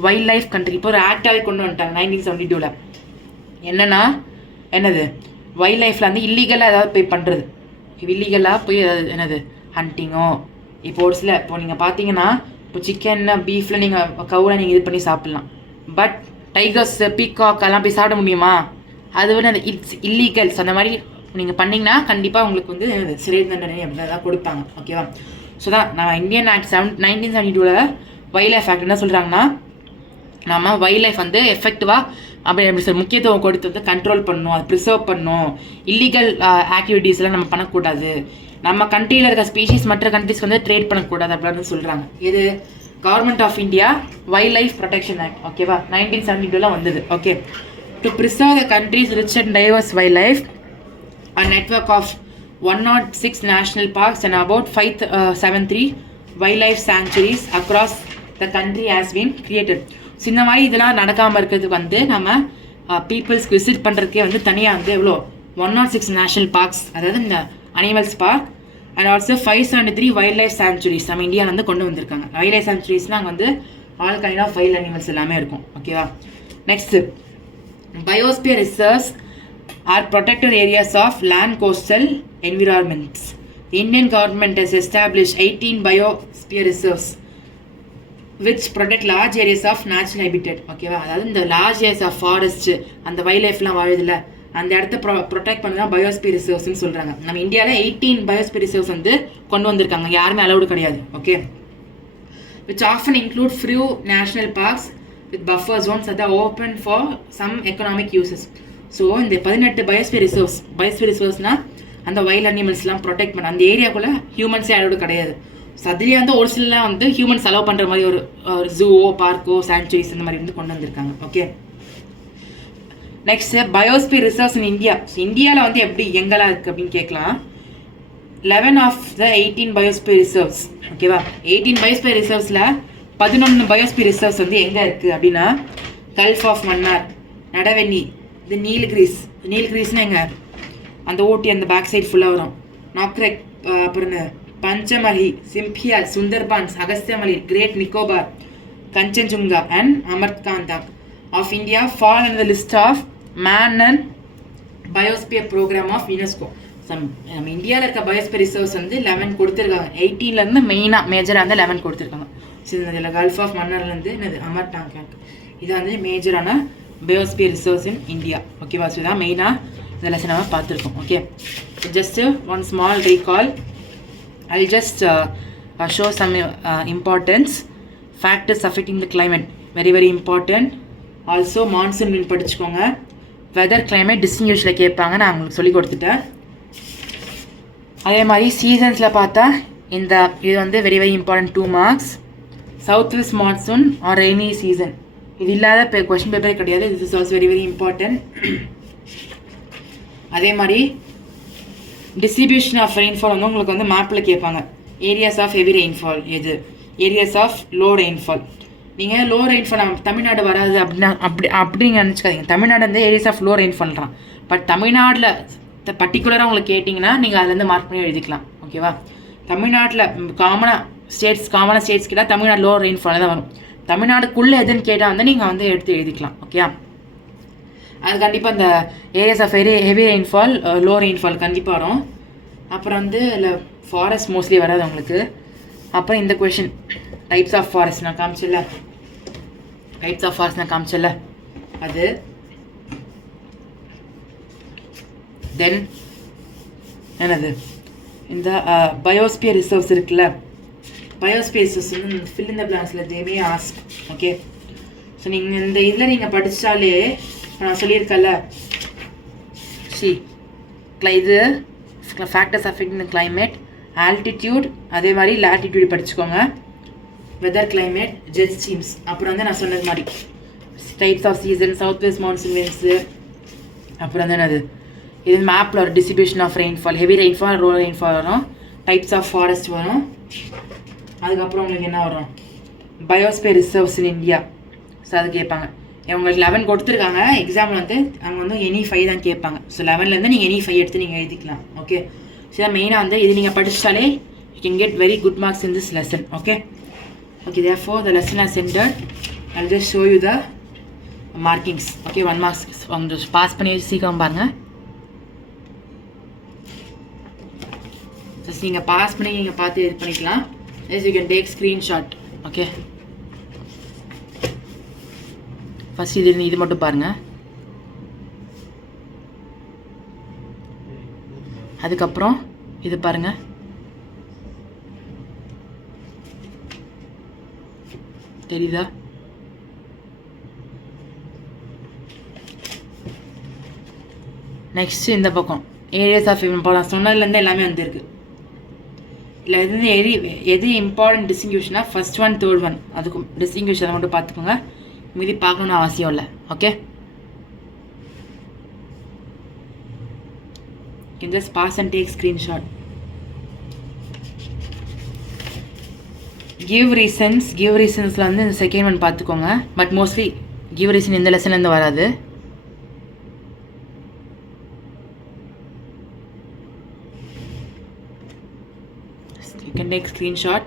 wildlife country. இப்போ ஒரு ஆக்டாகவே கொண்டு வந்துட்டாங்க 1972. என்னது வைல்ட் லைஃப்பில் வந்து இல்லீகலாக ஏதாவது போய் பண்ணுறது, இல்லீகலாக போய் ஏதாவது என்னது ஹண்டிங்கோ. இப்போ ஒரு சில இப்போ நீங்கள் பார்த்தீங்கன்னா இப்போ சிக்கன் பீஃபில் நீங்கள் கவுல நீங்கள் இது பண்ணி சாப்பிட்லாம். பட் டைகர்ஸ், பீகாக் எல்லாம் போய் சாப்பிட முடியுமா? அது வந்து அந்த இட்ஸ் இல்லீகல்ஸ். அந்த மாதிரி நீங்கள் பண்ணிங்கன்னா கண்டிப்பாக உங்களுக்கு வந்து சிறை தண்டனை அப்படி தான் கொடுப்பாங்க. ஓகேவா, ஸோ தான் நான் Indian act 1972 wild life act என்ன சொல்கிறாங்கன்னா, நம்ம வைல்ட் லைஃப் வந்து எஃபெக்டிவாக எப்படி சொல்ல முக்கியத்துவம் கொடுத்து வந்து கண்ட்ரோல் பண்ணணும், அதை ப்ரிசர்வ் பண்ணணும். இல்லீகல் ஆக்டிவிட்டீஸ்லாம் நம்ம பண்ணக்கூடாது. நம்ம கண்ட்ரியில் இருக்க ஸ்பீஷீஸ் மற்ற கண்ட்ரிஸ்க்கு வந்து ட்ரேட் பண்ணக்கூடாது அப்படின்னு சொல்கிறாங்க. இது government of India wildlife protection act. ஓகேவா, 1972 வந்தது. Okay, to preserve the country's rich and diverse wildlife, a network of 106 national parks and about 573 wildlife sanctuaries across the country has been created. So இந்த மாதிரி இதெல்லாம் நடக்காமல் இருக்கிறதுக்கு வந்து நம்ம பீப்புள்ஸ்க்கு visit பண்ணுறதுக்கே வந்து தனியாக வந்து எவ்வளோ 106 நேஷனல் பார்க்ஸ், அதாவது இந்த animals park and also 573 wild life sanctuaries நம்ம இந்தியாவில் வந்து கொண்டு வந்திருக்காங்க. வைல்ட் லைஃப் சாங்சுரிஸ்னால் அங்கே வந்து all kind of wild animals எல்லாமே இருக்கும். ஓகேவா? Next biosphere reserves are protected areas of land coastal environments. The Indian government has established 18 biosphere reserves which protect large areas of natural habitat. ஓகேவா? அதாவது இந்த large areas of forest அந்த wild லைஃப்லாம் வாழுதில்ல அந்த இடத்த protect பண்ணி தான் பயோஸ்பியர் ரிசர்வ்ஸ்னு சொல்கிறாங்க. நம்ம இந்தியாவில் 18 பயோஸ்பியர் ரிசர்வ்ஸ் வந்து கொண்டு வந்திருக்காங்க. யாருமே அலௌடு கிடையாது. Okay, which often include few national parks with buffer zones that are open for some economic uses. So இந்த 18 பயோஸ்பியர் ரிசர்வ்ஸ்னால் அந்த வைல்ட் அனிமல்ஸ்லாம் ப்ரொடெக்ட் பண்ண அந்த ஏரியாக்குள்ளே ஹியூமன்ஸே அலோடு கிடையாது. ஸோ அதுலேயே வந்து ஒரு சிலலாம் வந்து ஹியூமன்ஸ் அலோவ் பண்ணுற மாதிரி ஒரு ஜூவோ பார்க்கோ சாங்சுரிஸ் இந்த மாதிரி வந்து கொண்டு வந்திருக்காங்க. Okay, next biosphere reserves in India. So இந்தியாவில் வந்து எப்படி எங்கெல்லாம் இருக்குது அப்படின்னு கேட்கலாம். 11 ஆஃப் த 18 பயோஸ்பியர் ரிசர்வ்ஸ். ஓகேவா? 18 பயோஸ்பியர் ரிசர்வ்ஸில் 11 பயோஸ்பியர் ரிசர்வ்ஸ் வந்து எங்கே இருக்குது அப்படின்னா கல்ஃப் ஆஃப் மன்னார், நடவெண்ணி, இது நீல்கிரீஸ்னு எங்க அந்த ஊட்டி அந்த பேக் சைட் ஃபுல்லாக வரும். நாக்ரெக், அப்புறம் Pachmarhi, Simlipal, Sundarbans, Agasthyamalai, Great Nicobar, Kanchenjunga and Amarkantak of India fall in the list of man and biosphere programme of UNESCO. நம்ம இந்தியாவில் இருக்க பயோஸ்பியர் ரிசர்வ்ஸ் வந்து 11 கொடுத்துருக்காங்க. 18லேருந்து மேஜராக வந்து 11 கொடுத்துருக்காங்க. ஸோ இதில் கல்ஃப் ஆஃப் மன்னர்லேருந்து என்னது அமர்காந்த், இது வந்து மேஜரான பயோஸ்பியர் ரிசர்வ்ஸ் இன் இந்தியா. ஓகேவா? ஸோ இதான் மெயினாக இந்த லெசன் நம்ம பார்த்துருக்கோம். Okay, just one small recall. I just show some importance factors affecting the climate, very very important. Also monsoon wind படிச்சுக்கோங்க. வெதர் கிளைமேட் டிஸ்டிங்யூஷனில் கேட்பாங்க, நான் உங்களுக்கு சொல்லி கொடுத்துட்டேன். அதே மாதிரி சீசன்ஸில் பார்த்தா இந்த இது வந்து very very important 2 marks. South west monsoon or rainy season, இது இல்லாத கொஸ்டின் பேப்பரே கிடையாது. This is also very very important. அதே மாதிரி டிஸ்ட்ரிபியூஷன் ஆஃப் ரெயின்ஃபால் வந்து உங்களுக்கு வந்து மேப்பில் கேட்பாங்க. ஏரியாஸ் ஆஃப் ஹெவி ரெயின்ஃபால் எது, ஏரியாஸ் ஆஃப் லோ ரெயின்ஃபால். நீங்கள் லோ ரெயின்ஃபால் தமிழ்நாடு வராது அப்படி நீங்கள் நினச்சிக்காதீங்க. தமிழ்நாடு வந்து ஏரியாஸ் ஆஃப் லோ ரெயின்ஃபால்றான். பட் தமிழ்நாட்டில் பர்டிகுலராக உங்களுக்கு கேட்டிங்கன்னா நீங்கள் அதுலேருந்து மார்க் பண்ணி எழுதிக்கலாம். ஓகேவா? தமிழ்நாட்டில் காமனாக ஸ்டேட்ஸ் கேட்டால் தமிழ்நாடு லோ ரெயின்ஃபால் தான் வரும். தமிழ்நாடுக்குள்ளே எதுன்னு கேட்டால் வந்து நீங்கள் வந்து எடுத்து எழுதிக்கலாம். ஓகே, அது கண்டிப்பாக இந்த areas of heavy rainfall, low rainfall கண்டிப்பாக வரும். அப்புறம் வந்து இல்லை ஃபாரஸ்ட் மோஸ்ட்லி வராது உங்களுக்கு. அப்புறம் இந்த கொஷின் டைப்ஸ் ஆஃப் ஃபாரஸ்ட் நான் காமிச்சல, அது தென் என்னது இந்த பயோஸ்பியர் ரிசர்வ்ஸ் இருக்குல்ல, பயோஸ்பியர் ரிசர்வ்ஸ் வந்து ஃபில் இன் த பிளாங்க்ஸில் they may ask. Okay, so நீங்கள் இந்த இதில் நீங்கள் படித்தாலே நான் சொல்லியிருக்கல இது factors affecting the climate, altitude, அதே மாதிரி லாட்டிடியூட் படிச்சுக்கோங்க, வெதர் கிளைமேட், ஜெட் ஸ்ட்ரீம்ஸ். அப்புறம் வந்து நான் சொன்னது மாதிரி types of season, south west monsoon winds. அப்புறம் வந்து என்னது இது மேப்பில் ஒரு distribution of rainfall, heavy rainfall, low rainfall வரும், டைப்ஸ் ஆஃப் ஃபாரஸ்ட் வரும். அதுக்கப்புறம் உங்களுக்கு என்ன வரும், biosphere reserves in India. So அது கேட்பாங்க. உங்களுக்கு 11 கொடுத்துருக்காங்க எக்ஸாம்பிள் வந்து அங்கே வந்து எனி 5 தான் கேட்பாங்க. ஸோ 11லேருந்து நீங்கள் எனி 5 எடுத்து நீங்கள் எழுதிக்கலாம். ஓகே, ஸோ இதான் மெயினாக வந்து இது நீங்கள் படித்தாலே you can get very good marks in this lesson. Okay, therefore the lesson has ended. I'll just show you the markings. Okay, 1 marks உங்களுக்கு பாஸ் பண்ணி சீக்கிரம் பாருங்கள். ஜஸ்ட் நீங்கள் பாஸ் பண்ணி நீங்கள் பார்த்து இது பண்ணிக்கலாம். Yes, you can take screenshot. Okay, first இது மட்டும் பாருங்கள். அதுக்கப்புறம் இது பாருங்கள். தெரியுதா? நெக்ஸ்ட் இந்த பக்கம் ஏரியாஸ் ஆஃப் இம்பார்ட்டன்ஸ் சொன்னதுலேருந்து எல்லாமே வந்துருக்கு. இல்லை எது இம்பார்ட்டன்ட் டிஸ்டிங்யூஷனாக ஃபர்ஸ்ட் 1 3rd 1 அதுக்கும் டிஸ்டிங்யூஷனை மட்டும் பார்த்துக்கோங்க. மீதி பார்க்கணுன்னு அவசியம் இல்லை. Okay, you can just pass and take screenshot. give reasonsல வந்து இந்த செகண்ட் ஒன் பார்த்துக்கோங்க. பட் மோஸ்ட்லி give reason இந்த லெசன்லேருந்து வராது. you can take screenshot.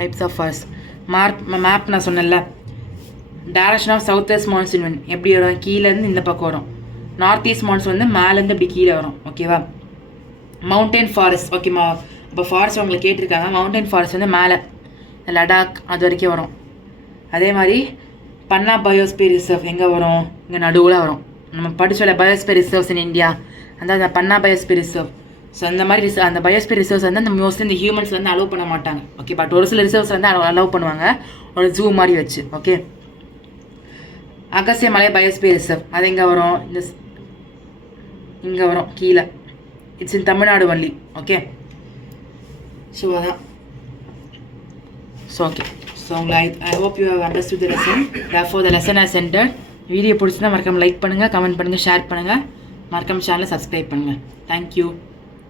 Types of forest. Map நான் சொன்னேன்ல, direction of south west monsoon wind எப்படி வரும், கீழேருந்து இந்த பக்கம் வரும். நார்த் ஈஸ்ட் மான்சூன் வந்து மேலேருந்து இப்படி கீழே வரும். ஓகேவா. Mountain forest. ஓகேம்மா, இப்போ ஃபாரஸ்ட் உங்களுக்கு கேட்டிருக்காங்க. மவுண்டைன் ஃபாரஸ்ட் வந்து மேலே லடாக் அது வரைக்கும் வரும். அதே மாதிரி பன்னா பயோஸ்பியர் ரிசர்வ் எங்கே வரும், இங்கே நடுவில் வரும். நம்ம படிச்சோட பயோஸ்பியர் ரிசர்வ்ஸ் இன் இந்தியா, அந்த பன்னா பயோஸ்பியர் ரிசர்வ். ஸோ அந்த மாதிரி அந்த பயோஸ்பியர் ரிசர்வ்ஸ் வந்து அந்த மோஸ்ட்லி இந்த ஹியூமன்ஸ் வந்து அலோவ் பண்ண மாட்டாங்க. ஓகே, பட் ஒரு சில ரிசர்வ்ஸ் வந்து அலோவ் பண்ணுவாங்க, ஒரு ஜூ மாதிரி வச்சு. ஓகே, அகசிய மலை பயோஸ்பியர் ரிசர்வ் அது எங்கே வரும், இங்கே வரும் கீழே. It's in Tamil Nadu only. Okay, so அதான். So okay, so I hope you have understood the lesson. Therefore the lesson has ended. Video பிடிச்சிருந்தா மறக்காம லைக் பண்ணுங்கள், கமெண்ட் பண்ணுங்கள், ஷேர் பண்ணுங்கள், மறக்காம சேனலை சப்ஸ்கிரைப் பண்ணுங்கள். தேங்க்யூ.